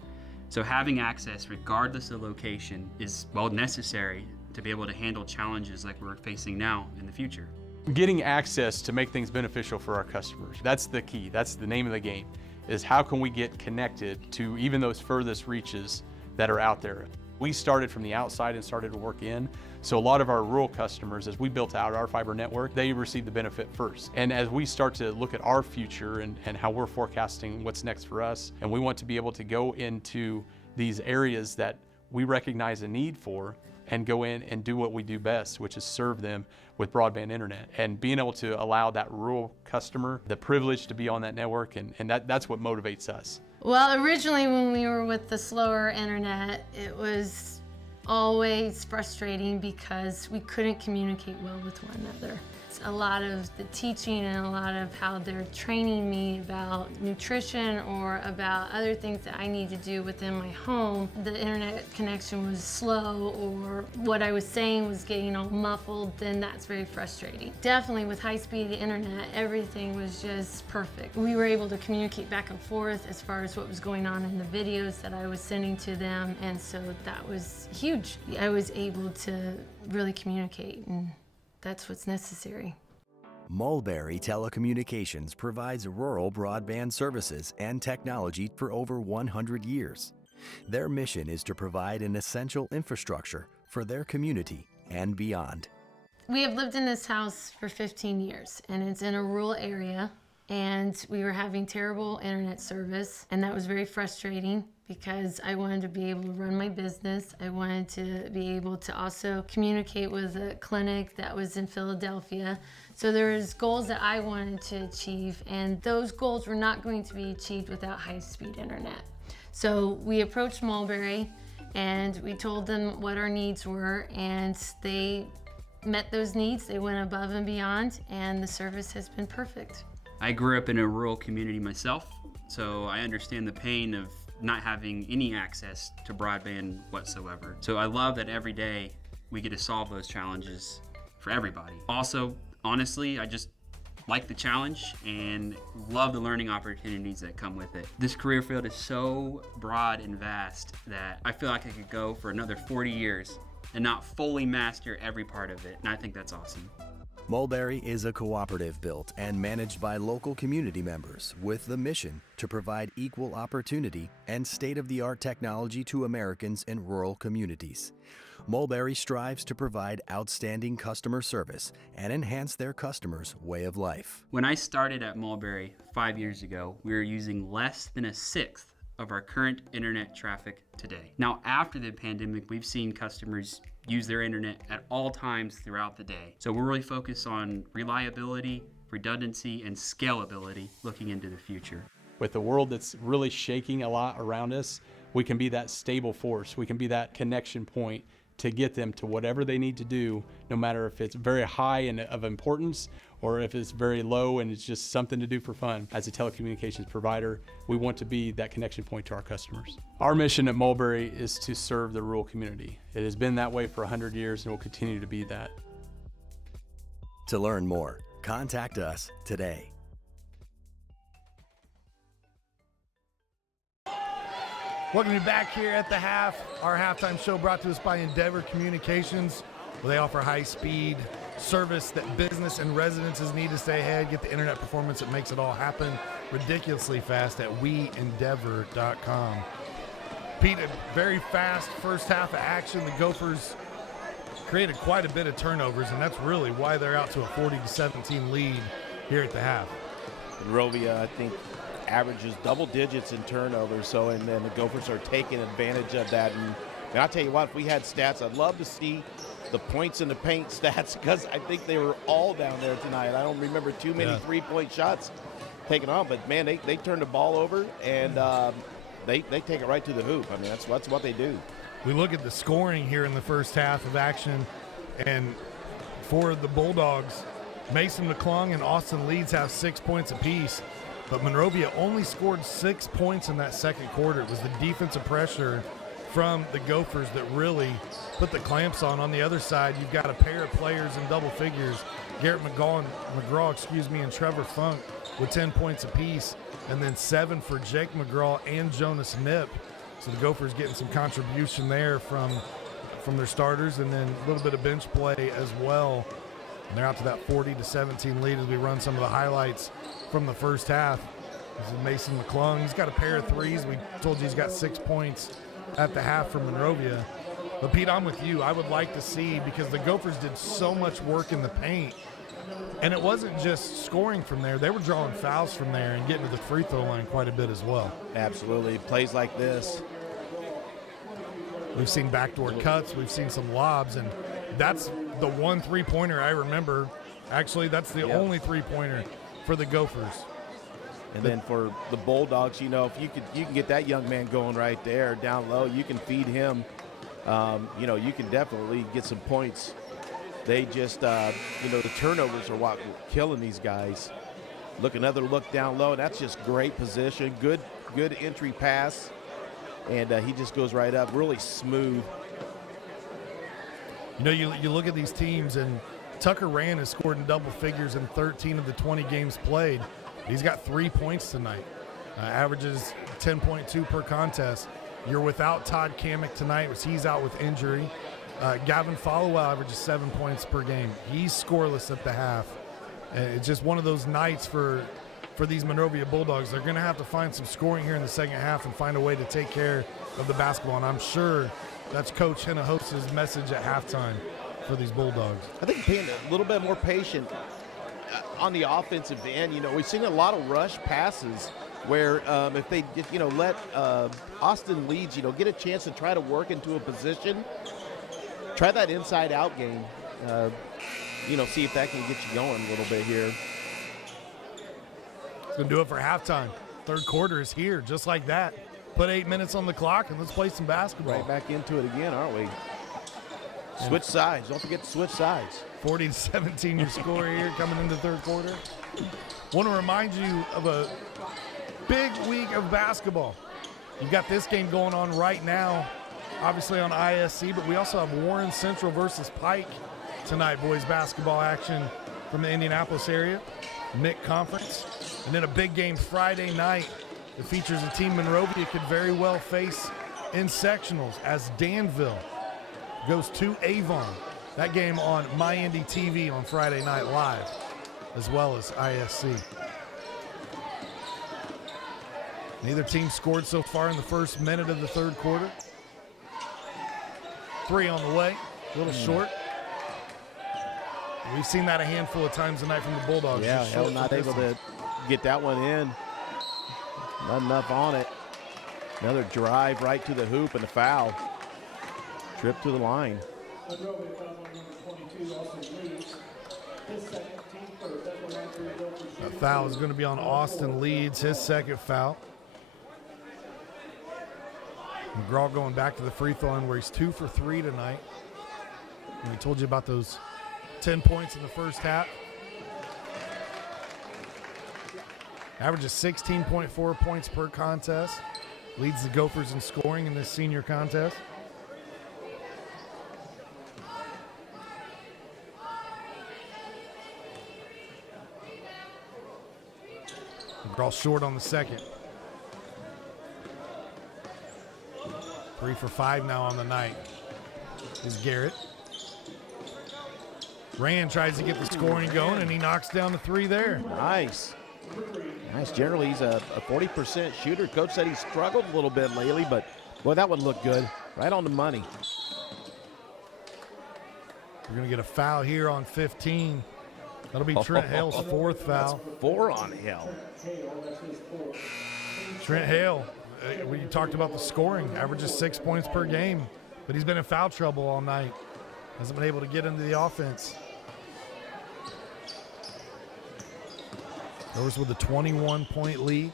So having access, regardless of location, is, well, necessary to be able to handle challenges like we're facing now in the future. Getting access to make things beneficial for our customers. That's the key. That's the name of the game, is how can we get connected to even those furthest reaches that are out there. We started from the outside and started to work in. So a lot of our rural customers, as we built out our fiber network, they received the benefit first. And as we start to look at our future and how we're forecasting what's next for us, and we want to be able to go into these areas that we recognize a need for and go in and do what we do best, which is serve them with broadband internet. And being able to allow that rural customer the privilege to be on that network, and that's what motivates us. Well, originally when we were with the slower internet, it was always frustrating because we couldn't communicate well with one another. A lot of the teaching and a lot of how they're training me about nutrition or about other things that I need to do within my home, the internet connection was slow or what I was saying was getting all muffled, then that's very frustrating. Definitely with high-speed internet, everything was just perfect. We were able to communicate back and forth as far as what was going on in the videos that I was sending to them, and so that was huge. I was able to really communicate, and that's what's necessary. Mulberry Telecommunications provides rural broadband services and technology for over 100 years. Their mission is to provide an essential infrastructure for their community and beyond. We have lived in this house for 15 years, and it's in a rural area, and we were having terrible internet service, and that was very frustrating because I wanted to be able to run my business. I wanted to be able to also communicate with a clinic that was in Philadelphia. So there was goals that I wanted to achieve, and those goals were not going to be achieved without high-speed internet. So we approached Mulberry, and we told them what our needs were, and they met those needs. They went above and beyond, and the service has been perfect. I grew up in a rural community myself, so I understand the pain of not having any access to broadband whatsoever. So I love that every day we get to solve those challenges for everybody. Also, honestly, I just like the challenge and love the learning opportunities that come with it. This career field is so broad and vast that I feel like I could go for another 40 years and not fully master every part of it, and I think that's awesome. Mulberry is a cooperative built and managed by local community members with the mission to provide equal opportunity and state-of-the-art technology to Americans in rural communities. Mulberry strives to provide outstanding customer service and enhance their customers' way of life. When I started at Mulberry 5 years ago, we were using less than a sixth of our current internet traffic today. Now, after the pandemic, we've seen customers use their internet at all times throughout the day. So we're really focused on reliability, redundancy, and scalability looking into the future. With the world that's really shaking a lot around us, we can be that stable force. We can be that connection point to get them to whatever they need to do, no matter if it's very high and of importance or if it's very low and it's just something to do for fun. As a telecommunications provider, we want to be that connection point to our customers. Our mission at Mulberry is to serve the rural community. It has been that way for 100 years and will continue to be that. To learn more, contact us today. Welcome you back here at the half. Our halftime show brought to us by Endeavor Communications, where they offer high-speed service that business and residences need to stay ahead, get the internet performance that makes it all happen ridiculously fast at weendeavor.com. Pete, a very fast first half of action. The Gophers created quite a bit of turnovers, and that's really why they're out to a 40-17 lead here at the half. Monrovia, I think, averages double digits in turnovers, so and then the Gophers are taking advantage of that. And I'll tell you what, if we had stats, I'd love to see the points in the paint stats, because I think they were all down there tonight. I don't remember too many three-point shots taken on, but man, they turned the ball over and they take it right to the hoop. I mean, that's what they do. We look at the scoring here in the first half of action, and for the Bulldogs, Mason McClung and Austin Leeds have 6 points apiece, but Monrovia only scored 6 points in that second quarter. It was the defensive pressure from the Gophers that really put the clamps on. On the other side, you've got a pair of players in double figures, Garrett McGraw, and Trevor Funk with 10 points apiece, and then 7 for Jake McGraw and Jonas Nip. So the Gophers getting some contribution there from their starters, and then a little bit of bench play as well. And they're out to that 40-17 lead as we run some of the highlights from the first half. This is Mason McClung. He's got a pair of threes. We told you he's got 6 points at the half from Monrovia. But Pete, I'm with you. I would like to see, because the Gophers did so much work in the paint, and it wasn't just scoring from there. They were drawing fouls from there and getting to the free throw line quite a bit as well. Absolutely. Plays like this. We've seen backdoor cuts. We've seen some lobs, and that's the one three-pointer I remember. Actually, that's the only three-pointer for the Gophers. And then for the Bulldogs, you know, if you can get that young man going right there down low, you can feed him You can definitely get some points. They just, the turnovers are what killing these guys. Another look down low. That's just great position. Good entry pass. And he just goes right up, really smooth. You look at these teams, and Tucker Rand has scored in double figures in 13 of the 20 games played. He's got 3 points tonight. Averages 10.2 per contest. You're without Todd Kamek tonight, as he's out with injury. Gavin Followell averages 7 points per game. He's scoreless at the half. And it's just one of those nights for these Monrovia Bulldogs. They're going to have to find some scoring here in the second half and find a way to take care of the basketball. And I'm sure that's Coach Hinahost's message at halftime for these Bulldogs. I think being a little bit more patient on the offensive end. We've seen a lot of rush passes where if they let Austin Leeds get a chance to try to work into a position, try that inside out game, see if that can get you going a little bit here. It's going to do it for halftime. Third quarter is here, just like that. Put 8 minutes on the clock and let's play some basketball. Right back into it again, aren't we? Switch sides. Don't forget to switch sides. 40-17 your score here coming into the third quarter. Want to remind you of a big week of basketball. You've got this game going on right now, obviously on ISC, but we also have Warren Central versus Pike tonight, boys basketball action from the Indianapolis area, MIC Conference. And then a big game Friday night that features a team Monrovia could very well face in sectionals as Danville goes to Avon. That game on MyIndy TV on Friday Night Live, as well as ISC. Neither team scored so far in the first minute of the third quarter. 3 on the way, a little short. We've seen that a handful of times tonight from the Bulldogs. Yeah, not able to get that one in. Not enough on it. Another drive right to the hoop and a foul. Trip to the line. That foul is going to be on Austin Leeds, his second foul. McGraw going back to the free throw line where he's 2 for 3 tonight. And we told you about those 10 points in the first half. Averages 16.4 points per contest. Leads the Gophers in scoring in this senior contest. McGraw short on the second. 3 for 5 now on the night is Garrett. Rand tries to get the scoring going, and he knocks down the 3 there. Nice. Generally, he's a 40% shooter. Coach said he struggled a little bit lately, but, boy, that one looked good. Right on the money. We're going to get a foul here on 15. That'll be Trent Hale's 4th foul. That's 4 on Hale. Trent Hale, we talked about the scoring, averages 6 points per game, but he's been in foul trouble all night. Hasn't been able to get into the offense. Gophers with a 21-point lead.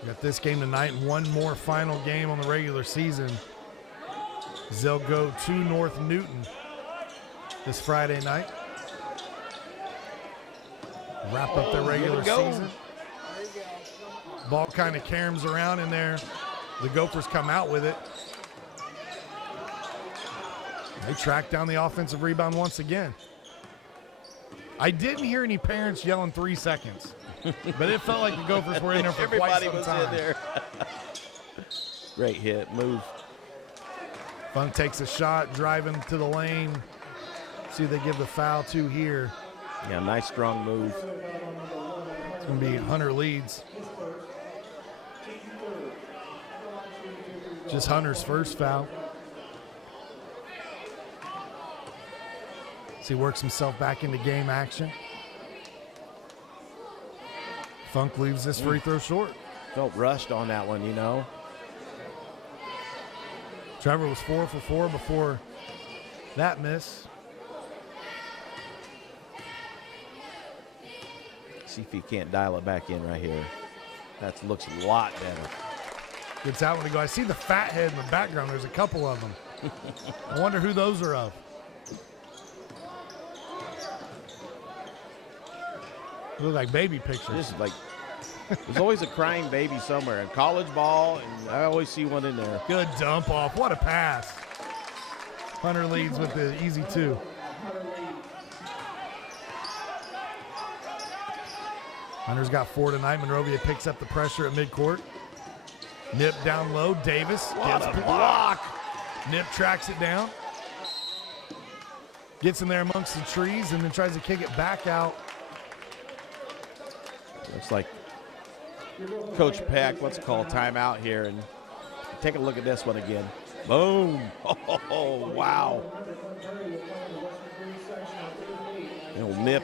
We got this game tonight and one more final game on the regular season. They'll go to North Newton this Friday night. Wrap up their regular season. Ball kind of caroms around in there. The Gophers come out with it. They track down the offensive rebound once again. I didn't hear any parents yelling 3 seconds, but it felt like the Gophers were in there for quite some time. Everybody was in there. Great hit, move. Funk takes a shot, driving to the lane. See if they give the foul to here. Yeah, nice strong move. It's going to be Hunter Leeds. Just Hunter's first foul. He works himself back into game action. Funk leaves this free throw short. Felt rushed on that one, Trevor was 4 for 4 before that miss. See if he can't dial it back in right here. That looks a lot better. Gets out when they go. I see the fat head in the background. There's a couple of them. I wonder who those are of. They look like baby pictures. Just like there's always a crying baby somewhere. In college ball, and I always see one in there. Good dump off. What a pass. Hunter leads with the easy 2. Hunter's got 4 tonight. Monrovia picks up the pressure at midcourt. Nip down low. Davis gets blocked. Nip tracks it down. Gets in there amongst the trees and then tries to kick it back out. Looks like Coach Peck wants to call timeout here, and take a look at this one again. Boom. Oh, wow. Nip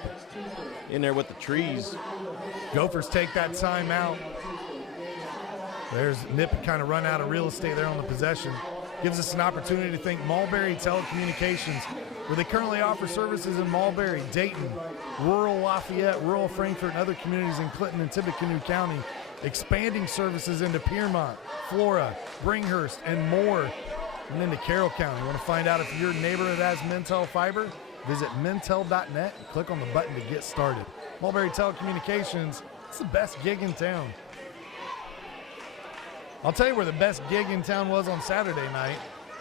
in there with the trees. Gophers take that timeout. There's Nip kind of run out of real estate there on the possession. Gives us an opportunity to thank Mulberry Telecommunications, where they currently offer services in Mulberry, Dayton, rural Lafayette, rural Frankfort, and other communities in Clinton and Tippecanoe County, expanding services into Piermont, Flora, Bringhurst, and more, and into Carroll County. You want to find out if your neighborhood has Mintel fiber? Visit mintel.net and click on the button to get started. Mulberry Telecommunications, it's the best gig in town. I'll tell you where the best gig in town was on Saturday night.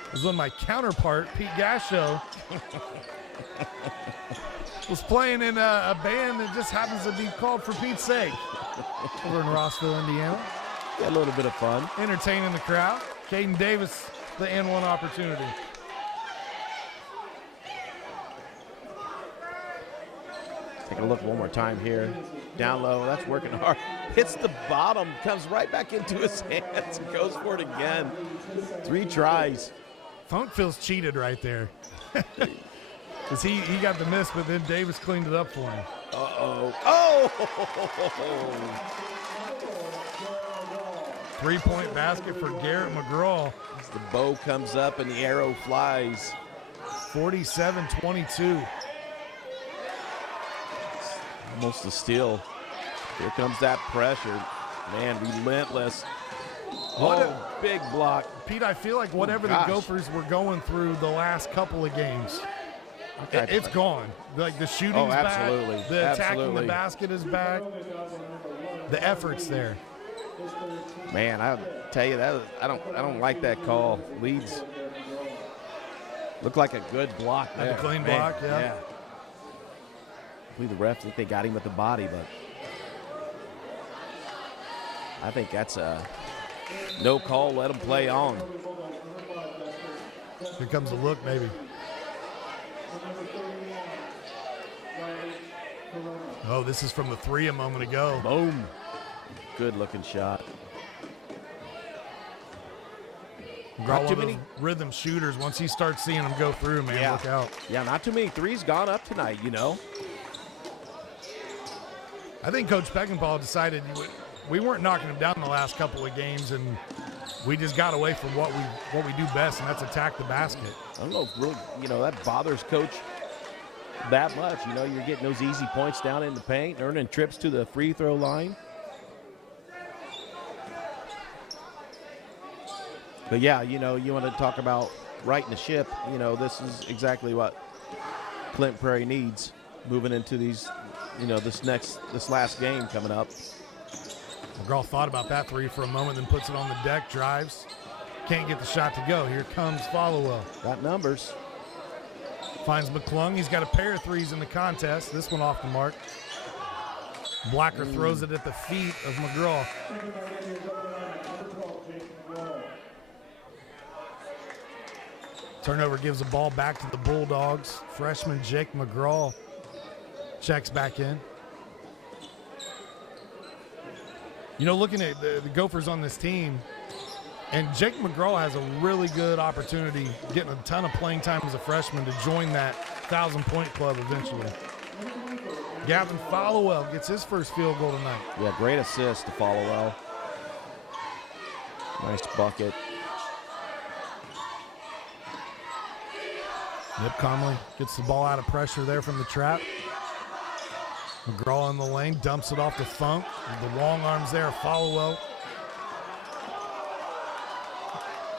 It was when my counterpart, Pete Gasho, was playing in a band that just happens to be called For Pete's Sake over in Rossville, Indiana. Got a little bit of fun. Entertaining the crowd. Caden Davis, the N1 opportunity. Take a look one more time here. Down low, that's working hard. Hits the bottom, comes right back into his hands and goes for it again. 3 tries. Funk feels cheated right there. Because he got the miss, but then Davis cleaned it up for him. Uh-oh. Oh! 3-point basket for Garrett McGraw. As the bow comes up and the arrow flies. 47-22. Almost a steal. Here comes that pressure. Man, relentless. What a big block. Pete, I feel like whatever the Gophers were going through the last couple of games, it's gone. Like the shooting's back. The attacking the basket is back. The effort's there. Man, I tell you that I don't like that call. Leeds looked like a good block there. Had a clean block, yeah. I believe the refs think they got him with the body, but I think that's a no call. Let him play on. Here comes a look, maybe. Oh, this is from the 3 a moment ago. Boom. Good looking shot. Not too many rhythm shooters. Once he starts seeing them go through, man, look out. Yeah, not too many threes gone up tonight, you know. I think Coach Peckinpah decided we weren't knocking him down the last couple of games, and we just got away from what we do best, and that's attack the basket. I don't know if really, that bothers Coach that much. You're getting those easy points down in the paint, earning trips to the free throw line. But yeah, you want to talk about righting the ship. This is exactly what Clinton Prairie needs moving into these. This last game coming up. McGraw thought about that 3 for a moment, then puts it on the deck, drives. Can't get the shot to go. Here comes Followell. Got numbers. Finds McClung. He's got a pair of 3s in the contest. This one off the mark. Blacker throws it at the feet of McGraw. Turnover gives the ball back to the Bulldogs. Freshman Jake McGraw checks back in. Looking at the Gophers on this team, and Jake McGraw has a really good opportunity, getting a ton of playing time as a freshman, to join that 1,000-point club eventually. Gavin Followell gets his first field goal tonight. Yeah, great assist to Followell. Nice bucket. Nip Conley gets the ball out of pressure there from the trap. McGraw in the lane, dumps it off to Funk. The long arms there, Followell.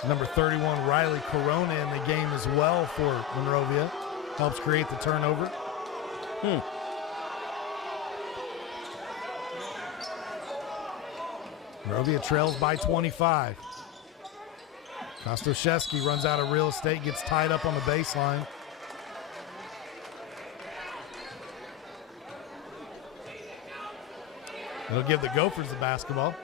Number 31, Riley Corona, in the game as well for Monrovia. Helps create the turnover. Monrovia trails by 25. Kostoszewski runs out of real estate, gets tied up on the baseline. It'll give the Gophers the basketball.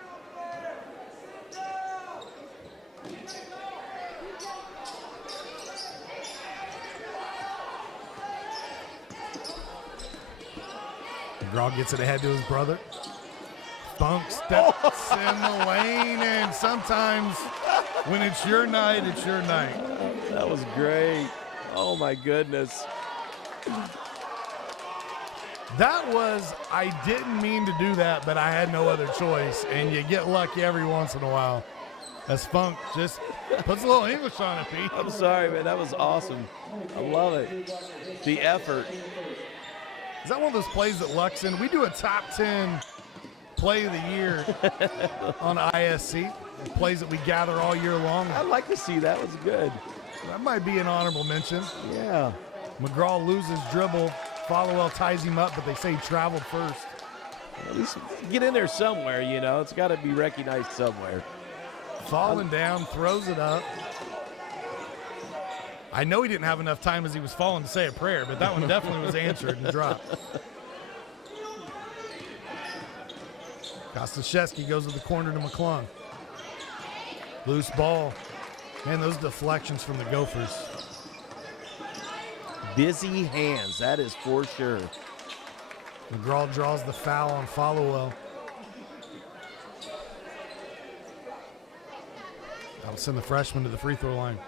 McGraw gets it ahead to his brother. Funk steps in the lane, and sometimes when it's your night, it's your night. That was great. Oh, my goodness. That was, I didn't mean to do that, but I had no other choice, and you get lucky every once in a while. As Funk just puts a little English on it, Pete. I'm sorry, man. That was awesome. I love it. The effort. Is that one of those plays that Luck's in? We do a top 10 play of the year on ISC. Plays that we gather all year long. I'd like to see that. Was good. That might be an honorable mention. Yeah. McGraw loses dribble. Followell ties him up, but they say he traveled first. At least get in there somewhere, you know. It's got to be recognized somewhere. Falling down, throws it up. I know he didn't have enough time as he was falling to say a prayer, but that one definitely was answered and dropped. Kostoszewski goes to the corner to McClung. Loose ball. Man, those deflections from the Gophers. Busy hands, that is for sure. McGraw draws the foul on Followell. That'll send the freshman to the free throw line.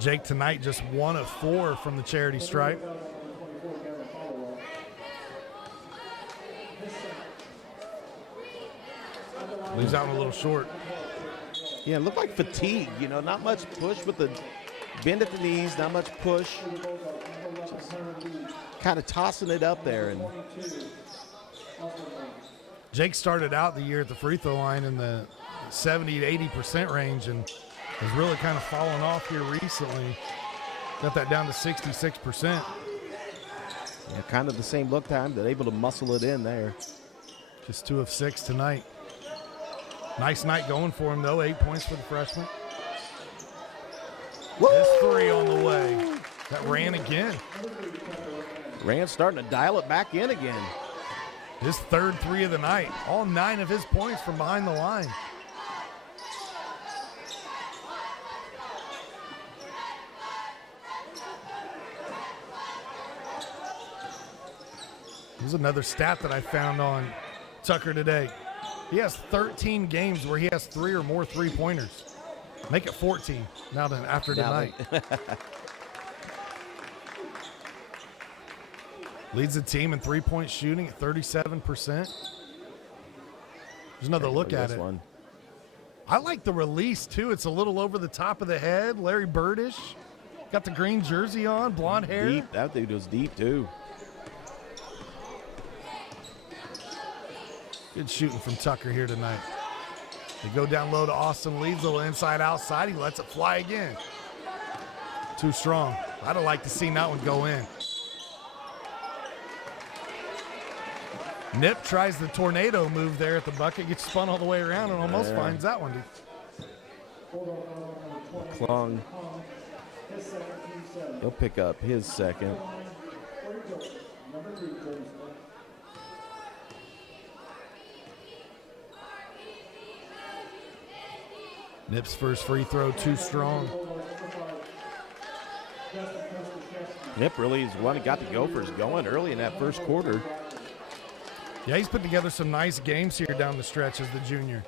Jake tonight just 1 of 4 from the charity stripe. Leaves out a little short. Yeah, it looked like fatigue, you know, not much push with the bend at the knees, not much push. Just kind of tossing it up there. And Jake started out the year at the free throw line in the 70 to 80% range and has really kind of fallen off here recently. Got that down to 66%. Yeah, kind of the same look time. They're able to muscle it in there. Just 2 of 6 tonight. Nice night going for him, though. 8 points for the freshman. This 3 on the way. That ran again. Rand's starting to dial it back in again. His 3rd 3 of the night. All 9 of his points from behind the line. There's another stat that I found on Tucker today. He has 13 games where he has 3 or more three-pointers. Make it 14 now then after tonight. Leads the team in three-point shooting at 37%. There's another look at it. One. I like the release, too. It's a little over the top of the head. Larry Birdish. Got the green jersey on, blonde hair. Deep. That dude was deep, too. Good shooting from Tucker here tonight. They go down low to Austin Leeds, a little inside outside. He lets it fly again. Too strong. I'd have liked to see that one go in. Nip tries the tornado move there at the bucket, gets spun all the way around and almost finds that one. McClung. He'll pick up his second. Nip's first free throw, too strong. Nip really is one that got the Gophers going early in that first quarter. Yeah, he's put together some nice games here down the stretch as the junior.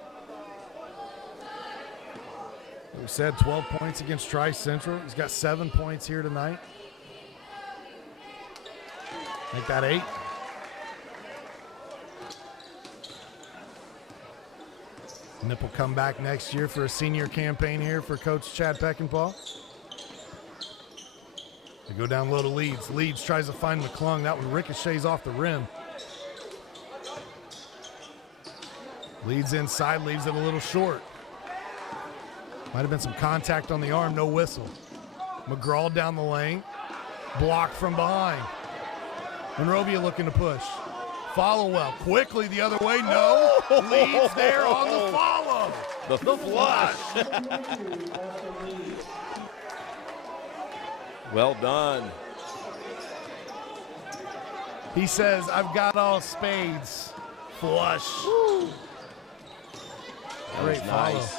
We said 12 points against Tri-Central. He's got 7 points here tonight. Make that 8. Nip will come back next year for a senior campaign here for Coach Chad Peckinpah. They go down low to Leeds. Leeds tries to find McClung. That one ricochets off the rim. Leeds inside, leaves it a little short. Might have been some contact on the arm, no whistle. McGraw down the lane, blocked from behind. Monrovia looking to push. Follow well, quickly the other way, no. Leads there on the follow. The flush. Well done. He says, I've got all spades. Flush. Great follow. Nice.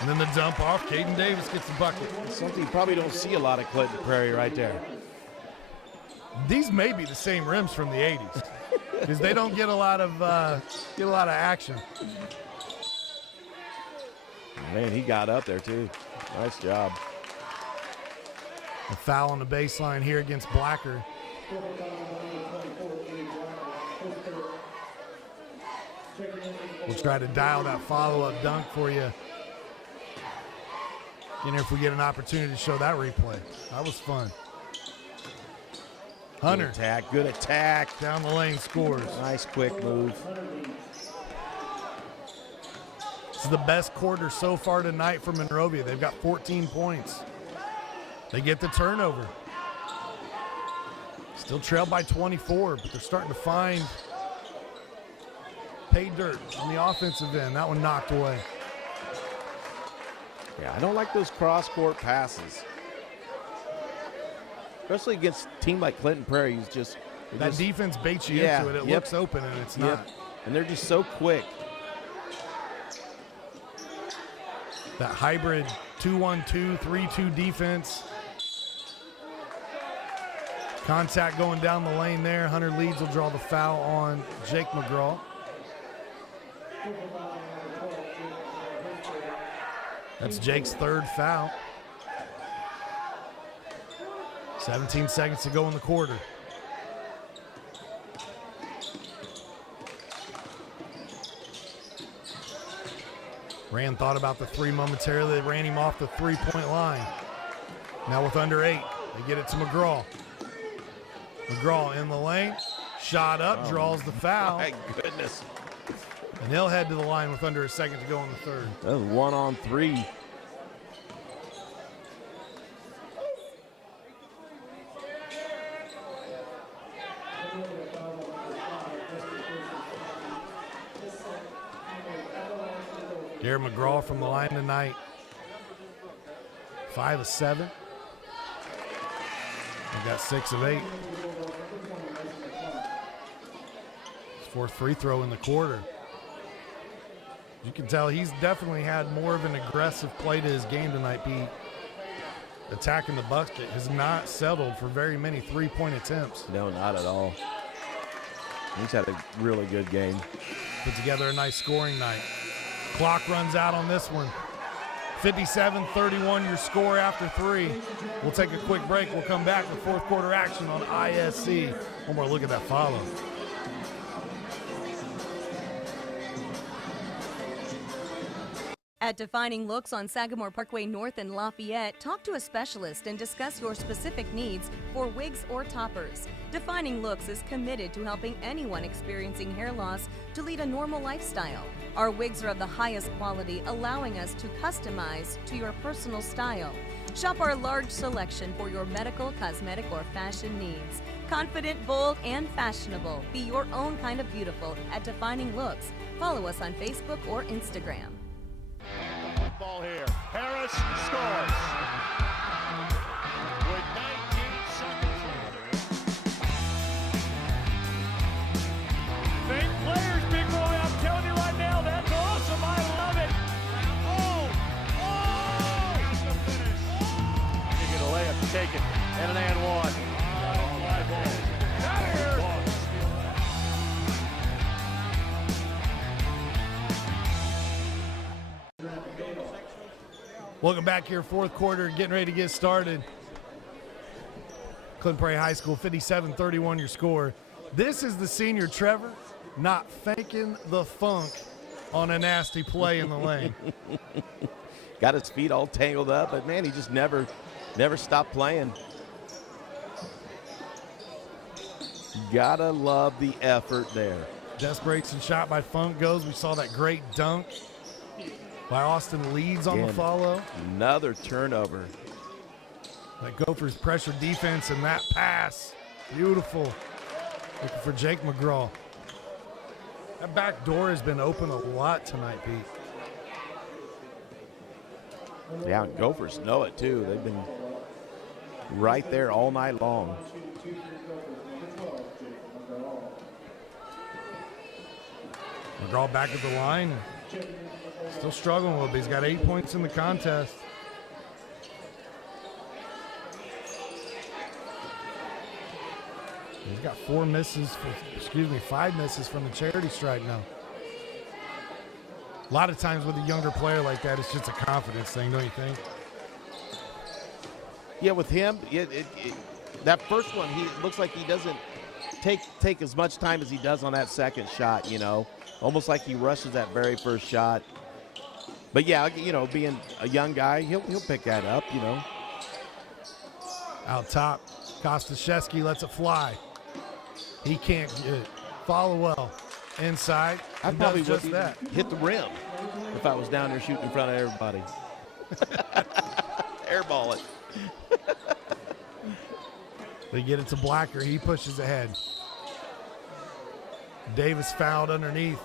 And then the dump off. Caden Davis gets the bucket. Something you probably don't see a lot at Clinton Prairie right there. These may be the same rims from the 80s because they don't get a lot of action. Man, he got up there too. Nice job. A foul on the baseline here against Blacker. We'll try to dial that follow-up dunk for you. And if we get an opportunity to show that replay. That was fun. Hunter. Good attack. Down the lane, scores. Nice quick move. This is the best quarter so far tonight for Monrovia. They've got 14 points. They get the turnover. Still trailed by 24, but they're starting to find pay dirt on the offensive end. That one knocked away. Yeah, I don't like those cross-court passes. Especially against a team like Clinton Prairie, who's just... That defense baits you into it. It looks open, and it's not. And they're just so quick. That hybrid 2-1-2, 3-2 defense. Contact going down the lane there. Hunter Leeds will draw the foul on Jake McGraw. That's Jake's third foul. 17 seconds to go in the quarter. Rand thought about the three momentarily. They ran him off the three-point line. Now with under 8, they get it to McGraw. McGraw in the lane. Shot up, draws the foul. My goodness. And he'll head to the line with under a second to go in the third. That was 1-on-3. Darren McGraw from the line tonight. 5 of 7. He got 6 of 8. His fourth free throw in the quarter. You can tell he's definitely had more of an aggressive play to his game tonight. Be attacking the bucket, has not settled for very many three-point attempts. No, not at all. He's had a really good game. Put together a nice scoring night. Clock runs out on this one. 57-31 your score after 3. We'll take a quick break. We'll come back with fourth quarter action on ISC. One more look at that follow. At Defining Looks on Sagamore Parkway North in Lafayette, talk to a specialist and discuss your specific needs for wigs or toppers. Defining Looks is committed to helping anyone experiencing hair loss to lead a normal lifestyle. Our wigs are of the highest quality, allowing us to customize to your personal style. Shop our large selection for your medical, cosmetic, or fashion needs. Confident, bold, and fashionable. Be your own kind of beautiful at Defining Looks. Follow us on Facebook or Instagram. Ball here. Harris scores. With 19 seconds left. Fake players, big boy. I'm telling you right now, that's awesome. I love it. That's the finish. You get a layup taken and an and one. Out of here. Welcome back here, fourth quarter, getting ready to get started. Clinton Prairie High School, 57-31 your score. This is the senior Trevor not faking the funk on a nasty play in the lane. Got his feet all tangled up, but man, he just never stopped playing. Gotta love the effort there. Desperation shot by Funk goes. We saw that great dunk by Austin Leeds on the follow. Another turnover. That Gophers pressure defense and that pass. Beautiful. Looking for Jake McGraw. That back door has been open a lot tonight, Pete. Yeah, and Gophers know it too. They've been right there all night long. McGraw back at the line. Still struggling a little bit. He's got 8 points in the contest. He's got 5 misses from the charity stripe now. A lot of times with a younger player like that, it's just a confidence thing, don't you think? Yeah, with him, that first one, he looks like he doesn't take as much time as he does on that second shot, you know. Almost like he rushes that very first shot. But yeah, you know, being a young guy, he'll pick that up, you know. Out top, Kostaszewski lets it fly. He can't get it. Follow well. Inside. I probably would just that. Hit the rim if I was down there shooting in front of everybody. Airball it. They get it to Blacker. He pushes ahead. Davis fouled underneath.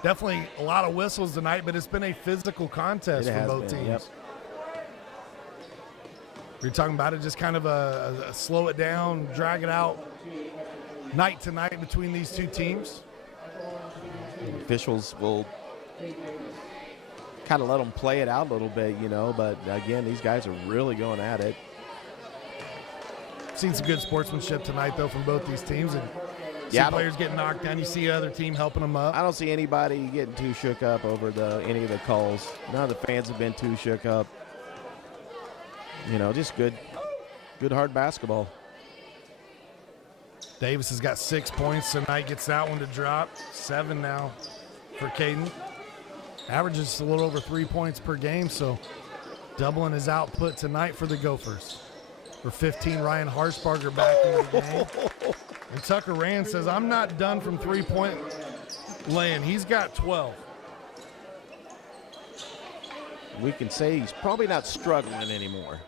Definitely a lot of whistles tonight, but it's been a physical contest for both teams. Yep. We're talking about it, just kind of a slow it down, drag it out night to night between these two teams. Officials will kind of let them play it out a little bit, you know, but again, these guys are really going at it. Seen some good sportsmanship tonight, though, from both these teams. And players getting knocked down. You see the other team helping them up. I don't see anybody getting too shook up over any of the calls. None of the fans have been too shook up. You know, just good hard basketball. Davis has got 6 points tonight. Gets that one to drop. 7 now for Caden. Averages a little over 3 points per game, so doubling his output tonight for the Gophers. For 15, Ryan Harshbarger back in the game. And Tucker Rand says, I'm not done from three-point land. He's got 12. We can say he's probably not struggling anymore.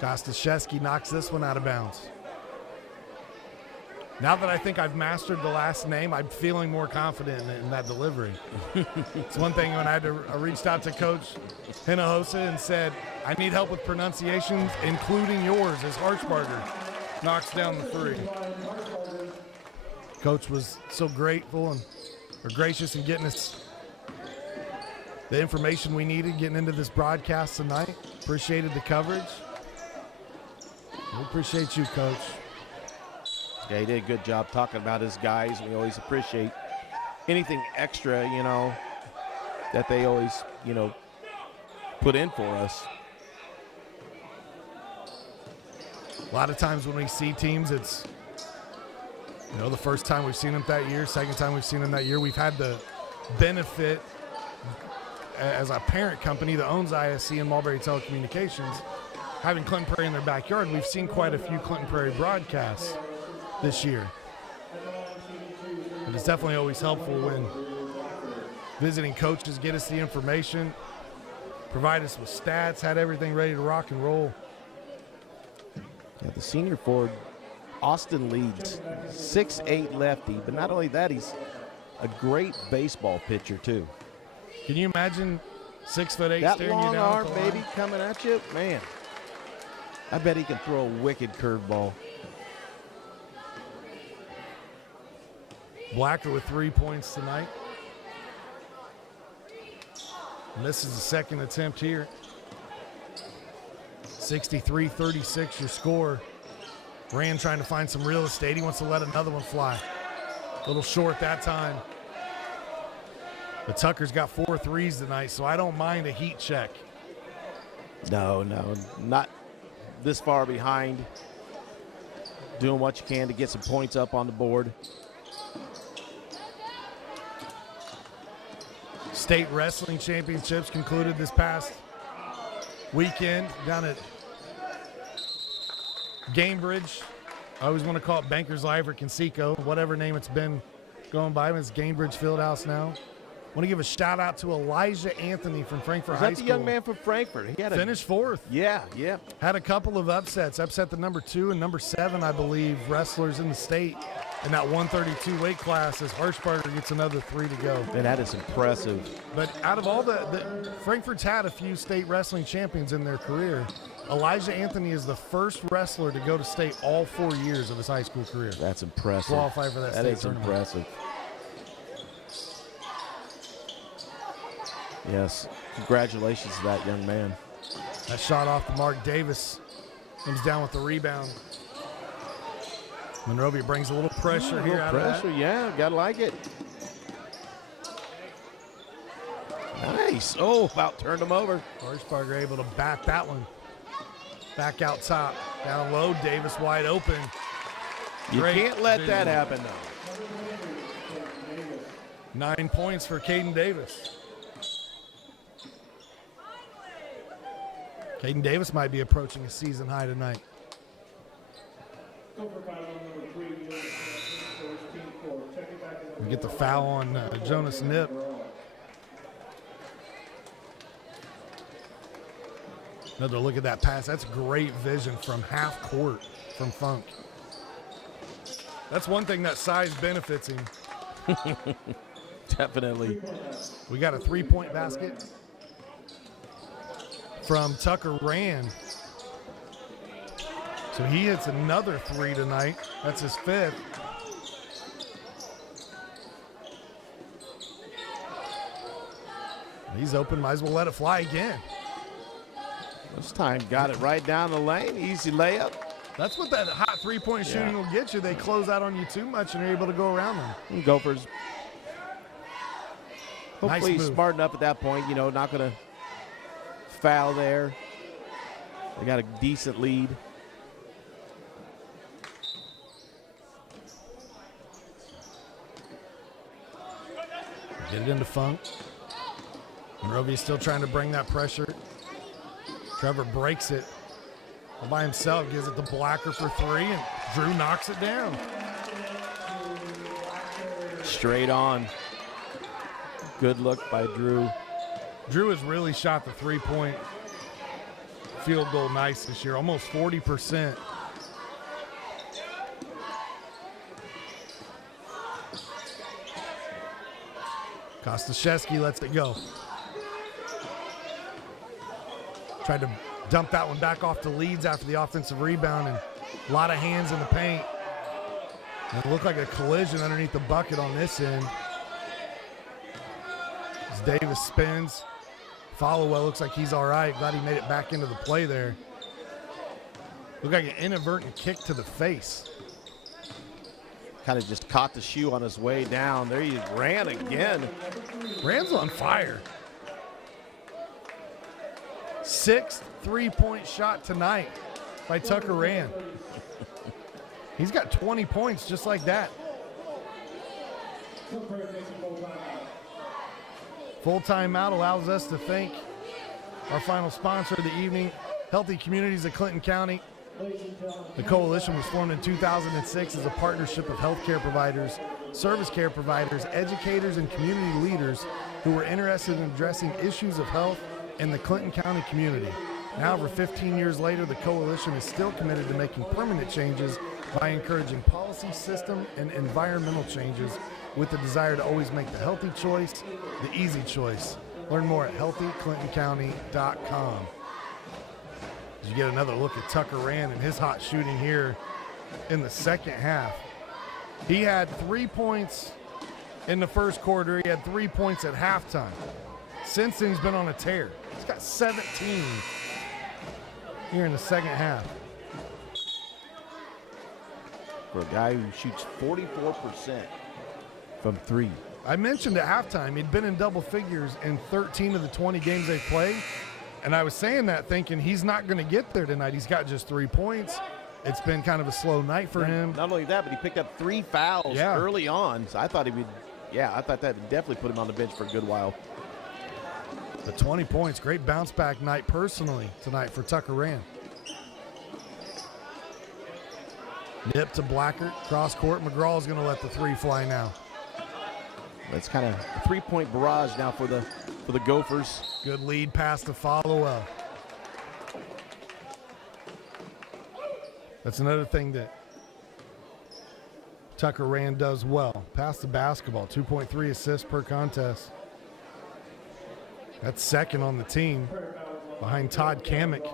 Kostaszewski knocks this one out of bounds. Now that I think I've mastered the last name, I'm feeling more confident in that delivery. It's one thing when I reached out to Coach Hinojosa and said, I need help with pronunciations, including yours, as Harshbarger knocks down the three. Coach was so grateful and gracious in getting us the information we needed getting into this broadcast tonight. Appreciated the coverage. We appreciate you, Coach. Yeah, he did a good job talking about his guys. We always appreciate anything extra, you know, that they always, you know, put in for us. A lot of times when we see teams, it's, you know, the first time we've seen them that year, second time we've seen them that year. We've had the benefit as a parent company that owns ISC and Mulberry Telecommunications, having Clinton Prairie in their backyard. We've seen quite a few Clinton Prairie broadcasts this year. But it's definitely always helpful when visiting coaches get us the information, provide us with stats, had everything ready to rock and roll. Yeah, the senior forward, Austin Leeds, 6'8" lefty, but not only that, he's a great baseball pitcher too. Can you imagine 6'8" staring that you long down arm, at the baby, line? coming at you, man. I bet he can throw a wicked curveball. Blacker with 3 points tonight. And this is the second attempt here. 63-36 your score. Rand trying to find some real estate. He wants to let another one fly. A little short that time. But Tucker's got 4 threes tonight, so I don't mind a heat check. No, not this far behind. Doing what you can to get some points up on the board. State Wrestling Championships concluded this past weekend down at Gamebridge. I always want to call it Bankers Live or Conseco, whatever name it's been going by. It's Gamebridge Fieldhouse now. Want to give a shout out to Elijah Anthony from Frankfort High School. Is that the young man from Frankfort? He had finished fourth. Yeah. Had a couple of upsets. Upset the number 2 and number 7, I believe, wrestlers in the state in that 132 weight class as Harshbarger gets another 3 to go. Man, that is impressive. But out of all the Frankfort's had a few state wrestling champions in their career. Elijah Anthony is the first wrestler to go to state all 4 years of his high school career. That's impressive. Qualify for that state tournament. That is impressive. Yes, congratulations to that young man. That shot off to Mark Davis. Comes down with the rebound. Monrovia brings a little pressure here out of that. Yeah, gotta like it. Nice. Oh, about turned him over. Harshbarger able to bat that one. Back out top. Down low, Davis wide open. You can't let that happen, though. 9 points for Caden Davis. Caden Davis might be approaching a season high tonight. We get the foul on Jonas Nip. Another look at that pass. That's great vision from half court from Funk. That's one thing that size benefits him. Definitely. We got a 3-point basket from Tucker Rand. So he hits another 3 tonight. That's his 5th. He's open, might as well let it fly again. This time got it right down the lane, easy layup. That's what that hot 3-point shooting will get you. They close out on you too much and you're able to go around them. And Gophers, hopefully nice he's smart enough at that point, not going to foul there. They got a decent lead. Get it into Funk. Monrovia's still trying to bring that pressure. Trevor breaks it all by himself, gives it to Blacker for 3, and Drew knocks it down. Straight on. Good look by Drew. Drew has really shot the 3-point field goal nice this year, almost 40%. Kostaszewski lets it go. Tried to dump that one back off to Leeds after the offensive rebound, and a lot of hands in the paint. And it looked like a collision underneath the bucket on this end. As Davis spins. Followell looks like he's all right. Glad he made it back into the play there. Looked like an inadvertent kick to the face. Kind of just caught the shoe on his way down. There he ran again. Rand's on fire. 6th 3-point shot tonight by Tucker Rand. He's got 20 points just like that. Full timeout allows us to thank our final sponsor of the evening, Healthy Communities of Clinton County. The coalition was formed in 2006 as a partnership of healthcare providers, service care providers, educators, and community leaders who were interested in addressing issues of health in the Clinton County community. Now, over 15 years later, the coalition is still committed to making permanent changes by encouraging policy, system, and environmental changes with the desire to always make the healthy choice the easy choice. Learn more at healthyclintoncounty.com. You get another look at Tucker Rand and his hot shooting here in the second half. He had 3 points in the first quarter. He had 3 points at halftime. Since then, he's been on a tear. He's got 17 here in the second half. For a guy who shoots 44% from 3. I mentioned at halftime he'd been in double figures in 13 of the 20 games they've played. And I was saying that thinking he's not going to get there tonight. He's got just 3 points. It's been kind of a slow night for him. Not only that, but he picked up 3 fouls early on. So I thought he would, I thought that would definitely put him on the bench for a good while. The 20 points, great bounce back night personally tonight for Tucker Rand. Nip to Blackert, cross court. McGraw's going to let the 3 fly now. That's kind of a 3-point barrage now for the Gophers. Good lead pass to Follow-Up. That's another thing that Tucker Rand does well. Pass the basketball, 2.3 assists per contest. That's second on the team behind Todd Kamek.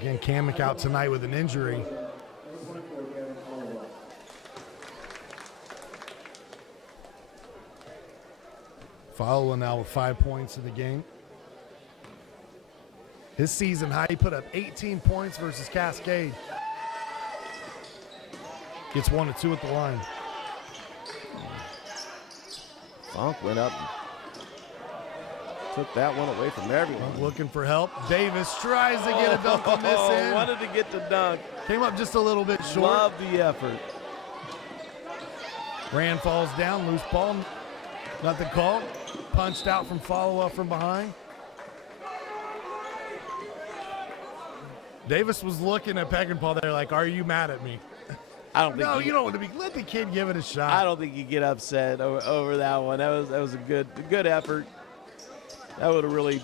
Again, Kamek out tonight with an injury. Follow now with 5 points in the game. His season high, he put up 18 points versus Cascade. Gets 1 of 2 at the line. Funk went up and took that one away from everyone. Funk looking for help. Davis tries to get a dunk on this end. Wanted to get the dunk. Came up just a little bit short. Love the effort. Rand falls down, loose ball. Nothing called. Punched out from Follow-Up from behind. Davis was looking at Peckinpah there like, are you mad at me? I don't think. No, you don't want to be. Let the kid give it a shot. I don't think you get upset over that one. That was a good effort. That would have really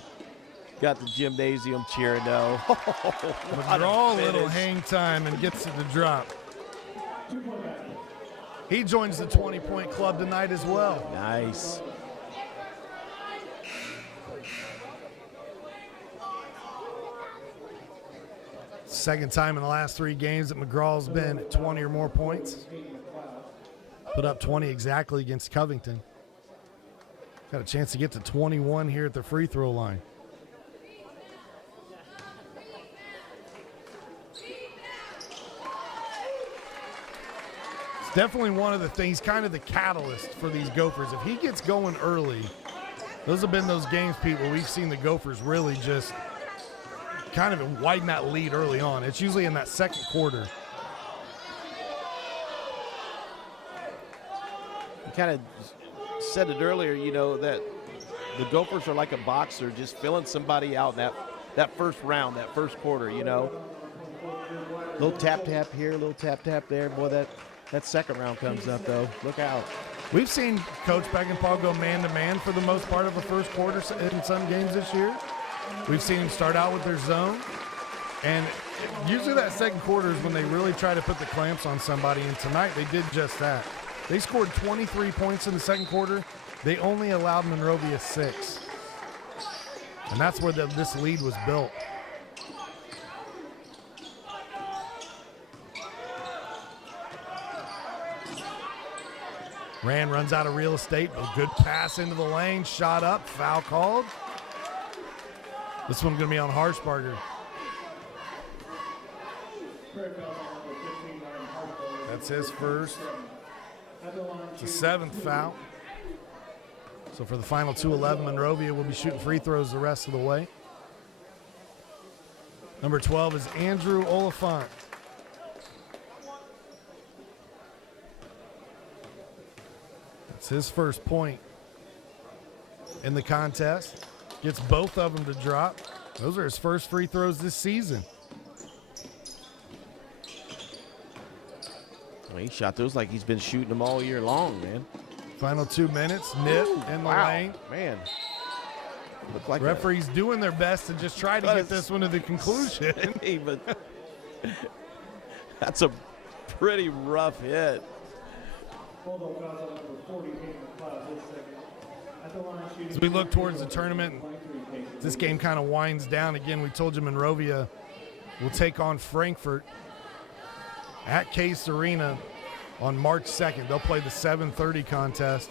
got the gymnasium cheering though. McGraw a little hang time and gets it to drop. He joins the 20-point club tonight as well. Nice. Second time in the last 3 games that McGraw's been at 20 or more points. Put up 20 exactly against Covington. Got a chance to get to 21 here at the free throw line. It's definitely one of the things, kind of the catalyst for these Gophers. If he gets going early, those have been those games, Pete, where we've seen the Gophers really just kind of widen that lead early on. It's usually in that second quarter. You kind of said it earlier, you know, that the Gophers are like a boxer, just filling somebody out in that first round, that first quarter, you know. Little tap here, little tap there. Boy, that second round comes up, though. Look out. We've seen Coach Peckinpah go man-to-man for the most part of the first quarter in some games this year. We've seen them start out with their zone, and usually that second quarter is when they really try to put the clamps on somebody, and tonight they did just that. They scored 23 points in the second quarter. They only allowed Monrovia 6, and that's where this lead was built. Rand runs out of real estate, but a good pass into the lane, shot up, foul called. This one's going to be on Harshbarger. That's his first. It's a 7th foul. So for the final 2-11, Monrovia will be shooting free throws the rest of the way. Number 12 is Andrew Oliphant. It's his first point in the contest. Gets both of them to drop. Those are his first free throws this season. Well, he shot those like he's been shooting them all year long, man. Final 2 minutes, nip in the lane. Man. Look like referees doing their best to just try to get this one to the conclusion. But that's a pretty rough hit. As we look towards the tournament, this game kind of winds down. Again, we told you Monrovia will take on Frankfort at Case Arena on March 2nd. They'll play the 7:30 contest.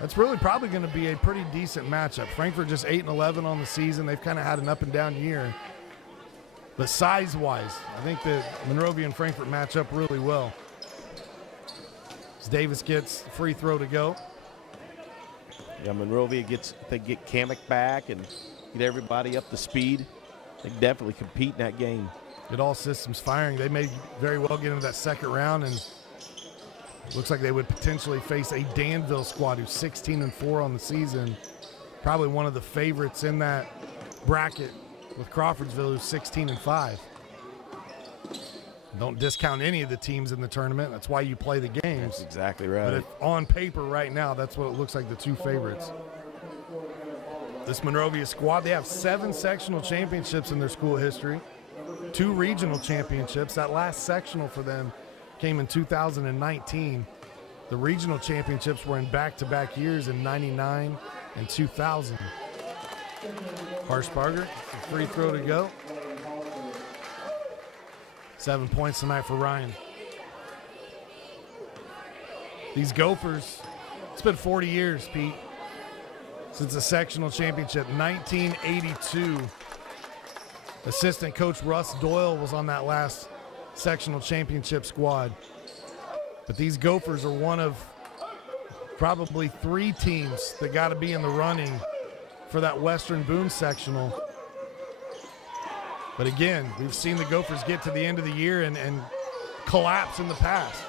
That's really probably going to be a pretty decent matchup. Frankfort just 8-11 on the season. They've kind of had an up-and-down year. But size-wise, I think that Monrovia and Frankfort match up really well. As Davis gets the free throw to go. Yeah, Monrovia they get Kamek back and get everybody up to speed. They definitely compete in that game. Get all systems firing. They may very well get into that second round, and it looks like they would potentially face a Danville squad who's 16-4 on the season. Probably one of the favorites in that bracket with Crawfordsville, who's 16-5. Don't discount any of the teams in the tournament. That's why you play the games. That's exactly right. But on paper right now, that's what it looks like, the two favorites. This Monrovia squad, they have 7 sectional championships in their school history, 2 regional championships. That last sectional for them came in 2019. The regional championships were in back-to-back years in 99 and 2000. Harshbarger, free throw to go. 7 points tonight for Ryan. These Gophers, it's been 40 years, Pete, since the sectional championship. 1982. Assistant coach Russ Doyle was on that last sectional championship squad. But these Gophers are one of probably 3 teams that got to be in the running for that Western Boone sectional. But again, we've seen the Gophers get to the end of the year and collapse in the past.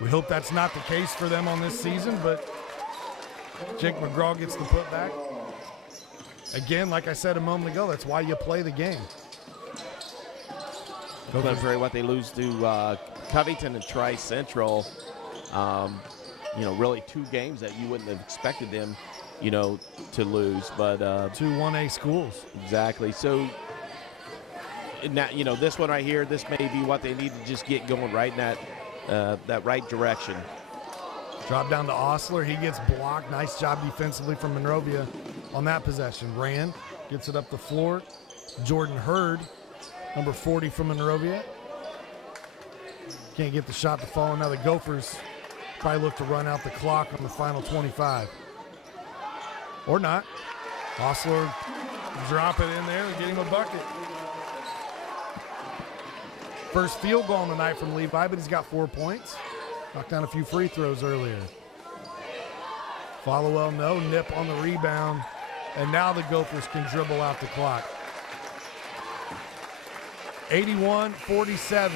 We hope that's not the case for them on this season, but Jake McGraw gets the putback. Again, like I said a moment ago, that's why you play the game. Prairie, what they lose to Covington and Tri-Central, really 2 games that you wouldn't have expected them, to lose. But 2 1A schools. Exactly. So, now, this one right here, this may be what they need to just get going right in that right direction. Drop down to Osler. He gets blocked. Nice job defensively from Monrovia on that possession. Rand gets it up the floor. Jordan Hurd, number 40 from Monrovia. Can't get the shot to fall. Now the Gophers probably look to run out the clock on the final 25. Or not. Osler drop it in there and get him a bucket. First field goal on the night from Levi, but he's got 4 points. Knocked down a few free throws earlier. Followell, no. Nip on the rebound. And now the Gophers can dribble out the clock. 81-47.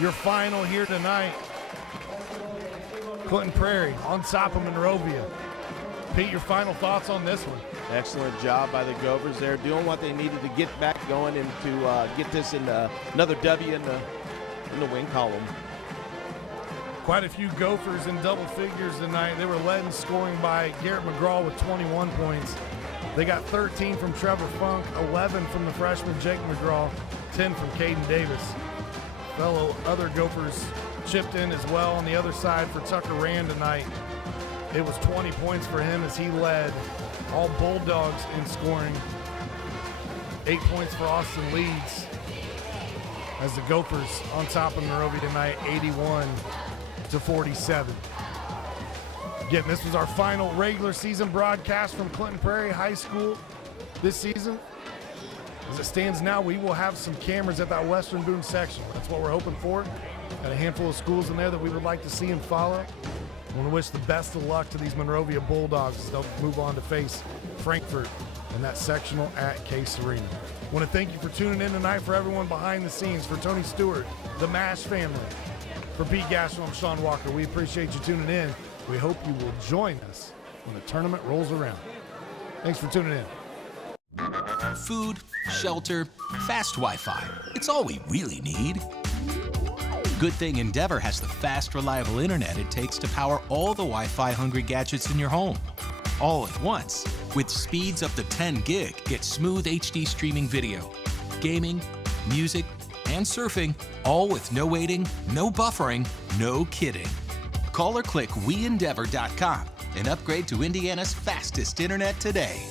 Your final here tonight. Clinton Prairie on top of Monrovia. Pete, your final thoughts on this one? Excellent job by the Gophers there, doing what they needed to get back going and to get this in another W in the win column. Quite a few Gophers in double figures tonight. They were led in scoring by Garrett McGraw with 21 points. They got 13 from Trevor Funk, 11 from the freshman Jake McGraw, 10 from Caden Davis. Fellow other Gophers chipped in as well on the other side for Tucker Rand tonight. It was 20 points for him as he led all Bulldogs in scoring. 8 points for Austin Leeds as the Gophers on top of Monrovia tonight, 81-47. Again, this was our final regular season broadcast from Clinton Prairie High School this season. As it stands now, we will have some cameras at that Western Boone section. That's what we're hoping for. Got a handful of schools in there that we would like to see and follow. I want to wish the best of luck to these Monrovia Bulldogs as they'll move on to face Frankfort in that sectional at Case Arena. I want to thank you for tuning in tonight. For everyone behind the scenes, for Tony Stewart, the MASH family, for Pete Gashel and Sean Walker, we appreciate you tuning in. We hope you will join us when the tournament rolls around. Thanks for tuning in. Food, shelter, fast Wi-Fi. It's all we really need. Good thing Endeavor has the fast, reliable internet it takes to power all the Wi-Fi hungry gadgets in your home. All at once. With speeds up to 10 gig, get smooth HD streaming video, gaming, music, and surfing, all with no waiting, no buffering, no kidding. Call or click WeEndeavor.com and upgrade to Indiana's fastest internet today.